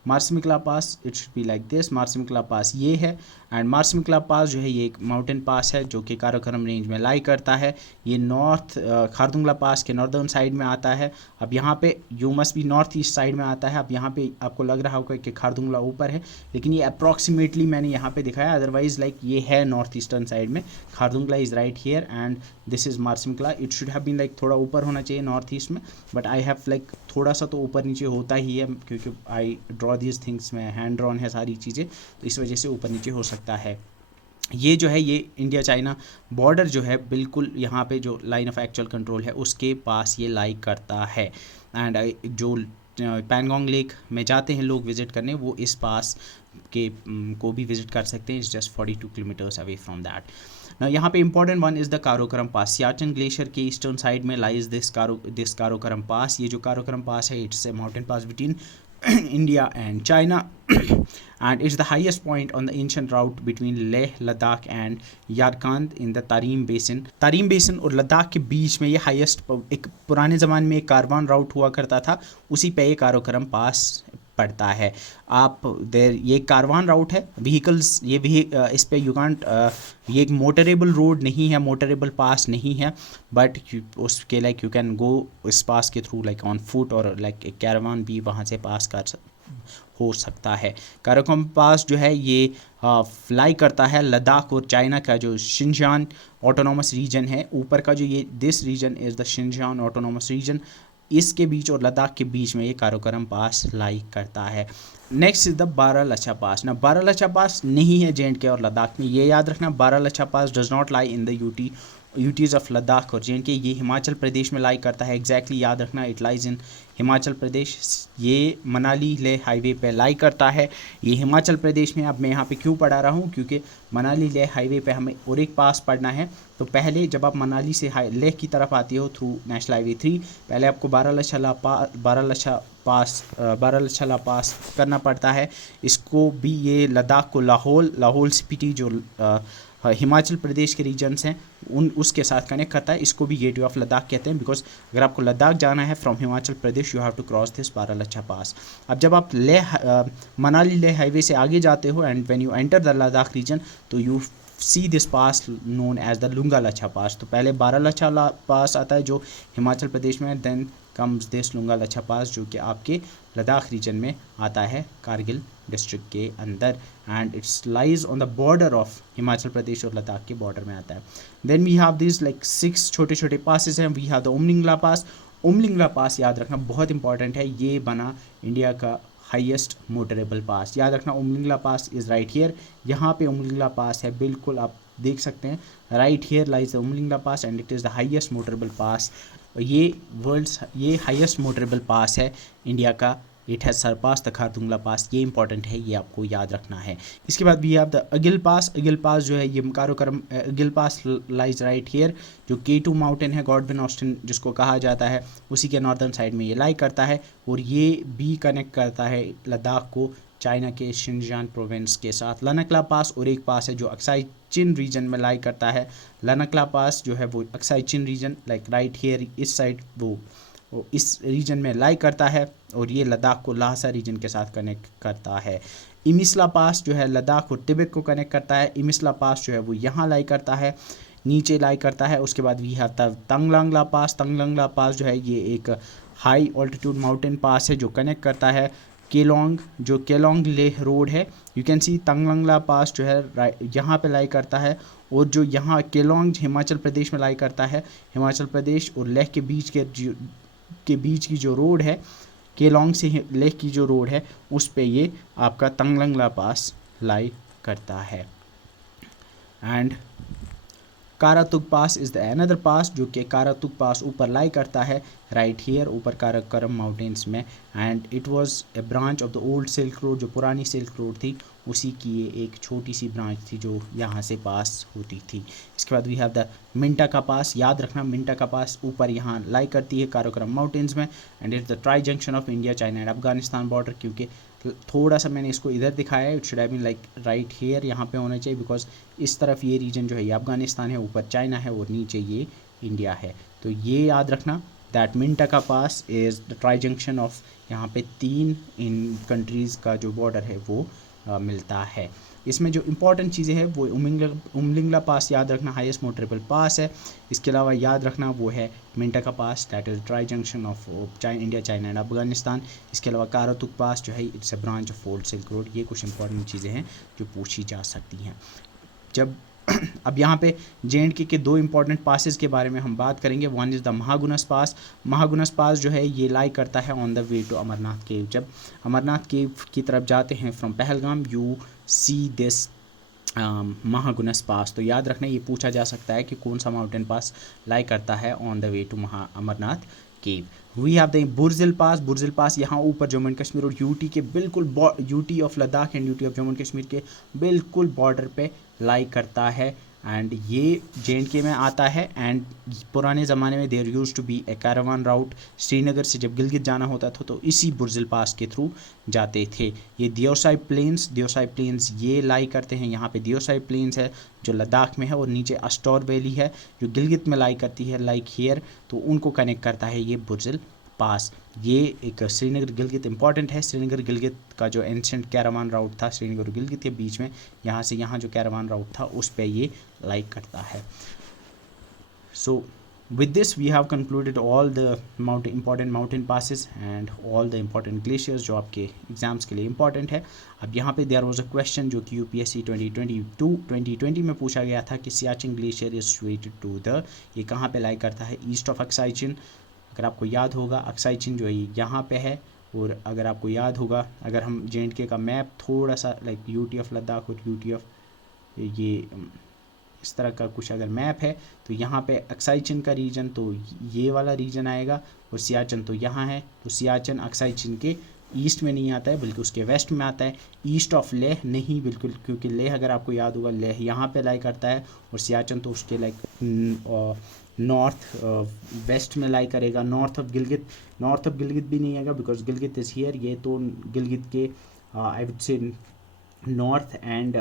Marsimikla pass it should be like this. Marsimikla pass ये है एंड मार्सिमिकला पास जो है ये एक माउंटेन पास है जो कि काराकोरम रेंज में लाई करता है। ये नॉर्थ खारदुंगला पास के नॉर्दर्न साइड में आता है। अब यहाँ पे you must B north east side में आता है। अब यहाँ पे आपको लग रहा होगा कि खारदुंगला ऊपर है, लेकिन ये अप्रॉक्सीमेटली मैंने यहाँ पे दिखाया, अदरवाइज लाइक ये है नॉर्थ ईस्टर्न साइड में। Khardungla is right here and this is Marsimikla. It should have been like थोड़ा ऊपर होना चाहिए नॉर्थ ईस्ट में, बट आई हैव लाइक थोड़ा सा तो ऊपर नीचे होता ही है क्योंकि आई ड्रॉ दीज थिंग्स में हैंड ड्रॉन है सारी चीज़ें, तो इस वजह से ऊपर नीचे हो सकता है। ये जो है ये इंडिया चाइना बॉर्डर जो है बिल्कुल यहाँ पे जो लाइन ऑफ एक्चुअल कंट्रोल है उसके पास ये लाई करता है। एंड जो पैंगोंग लेक में जाते हैं लोग विज़िट करने, वो इस पास के को भी विज़िट कर सकते हैं। It's just 42 kilometres away from that. ना यहाँ पे important one is the Karakoram pass. Siachen glacier के ईस्टर्न साइड में लाइज दिस काराकोरम पास। ये जो काराकोरम पास है it's a mountain pass between India and China and it's the highest point on the ancient route between Leh, Ladakh and Yarkand in the Tarim Basin। Tarim basin और लद्दाख के बीच में ये highest, एक पुराने ज़माने में एक कारवान राउट हुआ करता था, उसी पे ये काराकोरम पास पड़ता है। आप देर ये कारवान राउट है, व्हीकल्स ये भी इस पे यू कांट, ये एक मोटरेबल रोड नहीं है, मोटरेबल पास नहीं है, बट उसके लाइक यू कैन गो इस पास के थ्रू लाइक ऑन फुट और लाइक एक कैरवान भी वहाँ से पास हो सकता है। काराकोरम पास जो है ये फ्लाई करता है लद्दाख और चाइना का जो शिनजियांग ऑटोनॉमस रीजन है, ऊपर का जो ये this region is the Xinjiang autonomous region, इसके बीच और लद्दाख के बीच में ये काराकोरम पास लाई करता है। नेक्स्ट इज द बारालाचा पास। ना बारालाचा पास नहीं है जे&के और लद्दाख में, ये याद रखना। Baralacha pass does not lie in the UTs of Ladakh और जे&के, ये हिमाचल प्रदेश में लाई करता है। एग्जैक्टली याद रखना, इट लाइज इन हिमाचल प्रदेश। ये मनाली लेह हाईवे पे लाई करता है, ये हिमाचल प्रदेश में। अब मैं यहाँ पे क्यों पढ़ा रहा हूँ, क्योंकि मनाली लेह हाईवे पे हमें और एक पास पढ़ना है। तो पहले जब आप मनाली से लेह की तरफ आते हो थ्रू नेशनल हाईवे 3, पहले आपको बारालाचा पास करना पड़ता है। इसको भी ये लद्दाख को लाहौल स्पीति जो हिमाचल प्रदेश के रीजन्स हैं उसके साथ कनेक्ट करता है। इसको भी गेटवे ऑफ लद्दाख कहते हैं, बिकॉज अगर आपको लद्दाख जाना है from Himachal Pradesh you have to cross this Baralacha pass. अब जब आप मनाली लेह हाईवे से आगे जाते हो and when you enter the Ladakh region तो you see this pass known as the Lungalacha pass. तो पहले बारालाचा पास आता है जो हिमाचल प्रदेश में, देन कम्स दिस लुंगालाचा पास जो कि आपके लद्दाख रीजन में आता है कारगिल डिस्ट्रिक्ट के अंदर, and it's lies on the border of Himachal Pradesh और लद्दाख के बॉर्डर में आता है। Then we have this like 6 छोटे छोटे पासेस हैं। We have the Umlingla pass. Umlingla pass याद रखना बहुत इंपॉर्टेंट है, ये बना इंडिया का हाईएस्ट मोटरेबल पास। याद रखना उमलिंगला पास इज़ राइट हियर, यहाँ पे उमलिंगला पास है, बिल्कुल आप देख सकते हैं right here lies the Umlingla pass and it is the highest motorable pass. ये हाईएस्ट मोटरेबल पास है इंडिया का। It has surpassed the Khardungla pass. ये इंपॉर्टेंट है, ये आपको याद रखना है। इसके बाद भी आप द अगिल पास। अगिल पास जो है ये काराकोरम अगिल पास लाइज राइट हियर, जो K2 माउंटेन है गॉडविन ऑस्टिन जिसको कहा जाता है, उसी के नॉर्दर्न साइड में ये लाई करता है, और ये भी कनेक्ट करता है लद्दाख को चाइना के शिनजियांग प्रोविंस के साथ। लनकला पास और एक पास है जो अक्साई चिन रीजन में लाई करता है। लनकला पास जो है वो Aksai Chin region like right here इस साइड वो इस रीजन में लाई करता है, और ये लद्दाख को ल्हासा रीजन के साथ कनेक्ट करता है। इमिसला पास जो है लद्दाख और तिब्बत को कनेक्ट करता है। इमिसला पास जो है वो यहाँ लाई करता है, नीचे लाई करता है। उसके बाद वी हैव तंगलंगला पास। तंगलंगला पास जो है ये एक हाई ऑल्टीट्यूड माउंटेन पास है जो कनेक्ट करता है केलोंग, जो केलोंग लेह रोड है। यू कैन सी तंगलंगला पास जो है यहाँ पे लाई करता है, और जो यहाँ केलोंग हिमाचल प्रदेश में लाई करता है। हिमाचल प्रदेश और लेह के बीच की जो रोड है, केलोंग से लेह की जो रोड है, उस पे ये आपका तंगलंगला पास लाई करता है। And Karatuk pass is the another pass जो कि कारातुक पास ऊपर लाई करता है राइट हियर ऊपर काराकोरम माउंटेन्स में, and it was a branch of the old silk road, जो पुरानी सिल्क रोड थी उसी की ये एक छोटी सी ब्रांच थी जो यहाँ से पास होती थी। इसके बाद वी हैव द मिंटा का पास। याद रखना मिंटा का पास ऊपर यहाँ लाई करती है काराकोरम माउंटेन्स में, and it's the tri junction of India China and Afghanistan border. क्योंकि थोड़ा सा मैंने इसको इधर दिखाया है, it should have been like right here, यहाँ पे होना चाहिए, बिकॉज इस तरफ ये रीजन जो है ये अफगानिस्तान है, ऊपर चाइना है और नीचे ये इंडिया है। तो ये याद रखना that Mintaka pass is the tri junction of, यहाँ पे 3 इन कंट्रीज़ का जो बॉर्डर है वो मिलता है। इसमें जो इंपॉर्टेंट चीज़ें हैं वो उमलिंगला पास याद रखना हाईएस्ट मोटरेबल पास है। इसके अलावा याद रखना वो है Mintaka pass, that is tri junction of India China and Afghanistan. इसके अलावा कारातुक पास जो है it's a branch of old silk road. ये कुछ इंपॉर्टेंट चीज़ें हैं जो पूछी जा सकती हैं। जब अब यहाँ पे JNK के 2 इंपॉर्टेंट पासेस के बारे में हम बात करेंगे। One is the Mahagunas pass. Mahagunas pass जो है ये लाई करता है on the way to Amarnath cave. जब अमरनाथ केव की तरफ जाते हैं from Pahalgam you see this Mahagunas pass. तो याद रखना ये पूछा जा सकता है कि कौन सा माउंटेन पास लाई करता है on the way to Amarnath cave. We have the Burzil pass. Burzil pass यहाँ ऊपर जम्मू एंड कश्मीर और यूटी के बिल्कुल UT of Ladakh and UT of Jammu and Kashmir के बिल्कुल बॉर्डर पे लाई करता है, एंड ये JNK में आता है। एंड पुराने ज़माने में there used to be a caravan route. Srinagar से जब गिलगित जाना होता था तो इसी बुर्जिल पास के थ्रू जाते थे। ये दियोसाई प्लेन्स ये लाई करते हैं। यहाँ पे दियोसाई प्लेन्स है जो लद्दाख में है, और नीचे अस्टोर वैली है जो गिलगित में लाई करती है लाइक हियर, तो उनको कनेक्ट करता है ये बुर्जिल पास। ये एक श्रीनगर गिलगित इंपॉर्टेंट है। श्रीनगर गिलगित का जो एंशिएंट कैरावान राउट था श्रीनगर और गिलगित के बीच में, यहाँ से यहाँ जो कैरावान राउट था उस पे ये लाइक करता है। So with this we have concluded all the important mountain passes and all the important glaciers जो आपके एग्जाम्स के लिए इंपॉर्टेंट है। अब यहाँ पे देयर वाज अ क्वेश्चन जो कि UPSC 2020 में पूछा गया था कि Siachen glacier is situated to the, ये कहाँ पे लाई करता है, ईस्ट ऑफ अक्साई चिन। अगर आपको याद होगा अक्साई चिन जो है यहाँ पे है, और अगर आपको याद होगा अगर हम JNK का मैप थोड़ा सा लाइक यूटी ऑफ लद्दाख और यूटी ऑफ ये इस तरह का कुछ अगर मैप है तो यहाँ पे अक्साई चिन का रीजन तो ये वाला रीजन आएगा, और सियाचिन तो यहाँ है। तो सियाचिन अक्साई चिन के ईस्ट में नहीं आता है बल्कि उसके वेस्ट में आता है। ईस्ट ऑफ लेह नहीं बिल्कुल, क्योंकि लेह अगर आपको याद होगा लेह यहाँ पे लाई करता है, और सियाचिन तो उसके लाइक नॉर्थ वेस्ट में लाई करेगा। नॉर्थ ऑफ गिलगित भी नहीं आएगा बिकॉज गिलगित इज़ हियर। ये तो गिलगित के I would say north and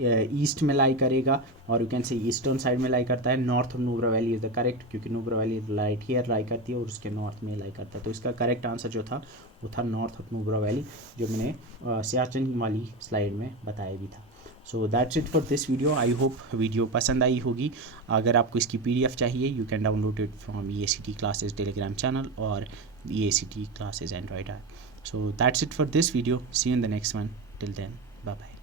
east में लाई करेगा, और you can say eastern side में लाई करता है। North of Nubra valley is the correct, क्योंकि नुब्रा वैली राइट हियर लाई करती है और उसके नॉर्थ में लाई करता है। तो इसका करेक्ट आंसर जो था वो था नॉर्थ ऑफ नुब्रा वैली, जो मैंने सियाचिन वाली स्लाइड में बताया भी था। सो that's it for this video. I hope video पसंद आई होगी। अगर आपको इसकी PDF चाहिए, you can download it from EACT classes Telegram channel और EACT classes Android app. So that's it for this video. See you in the next one. Till then, bye bye.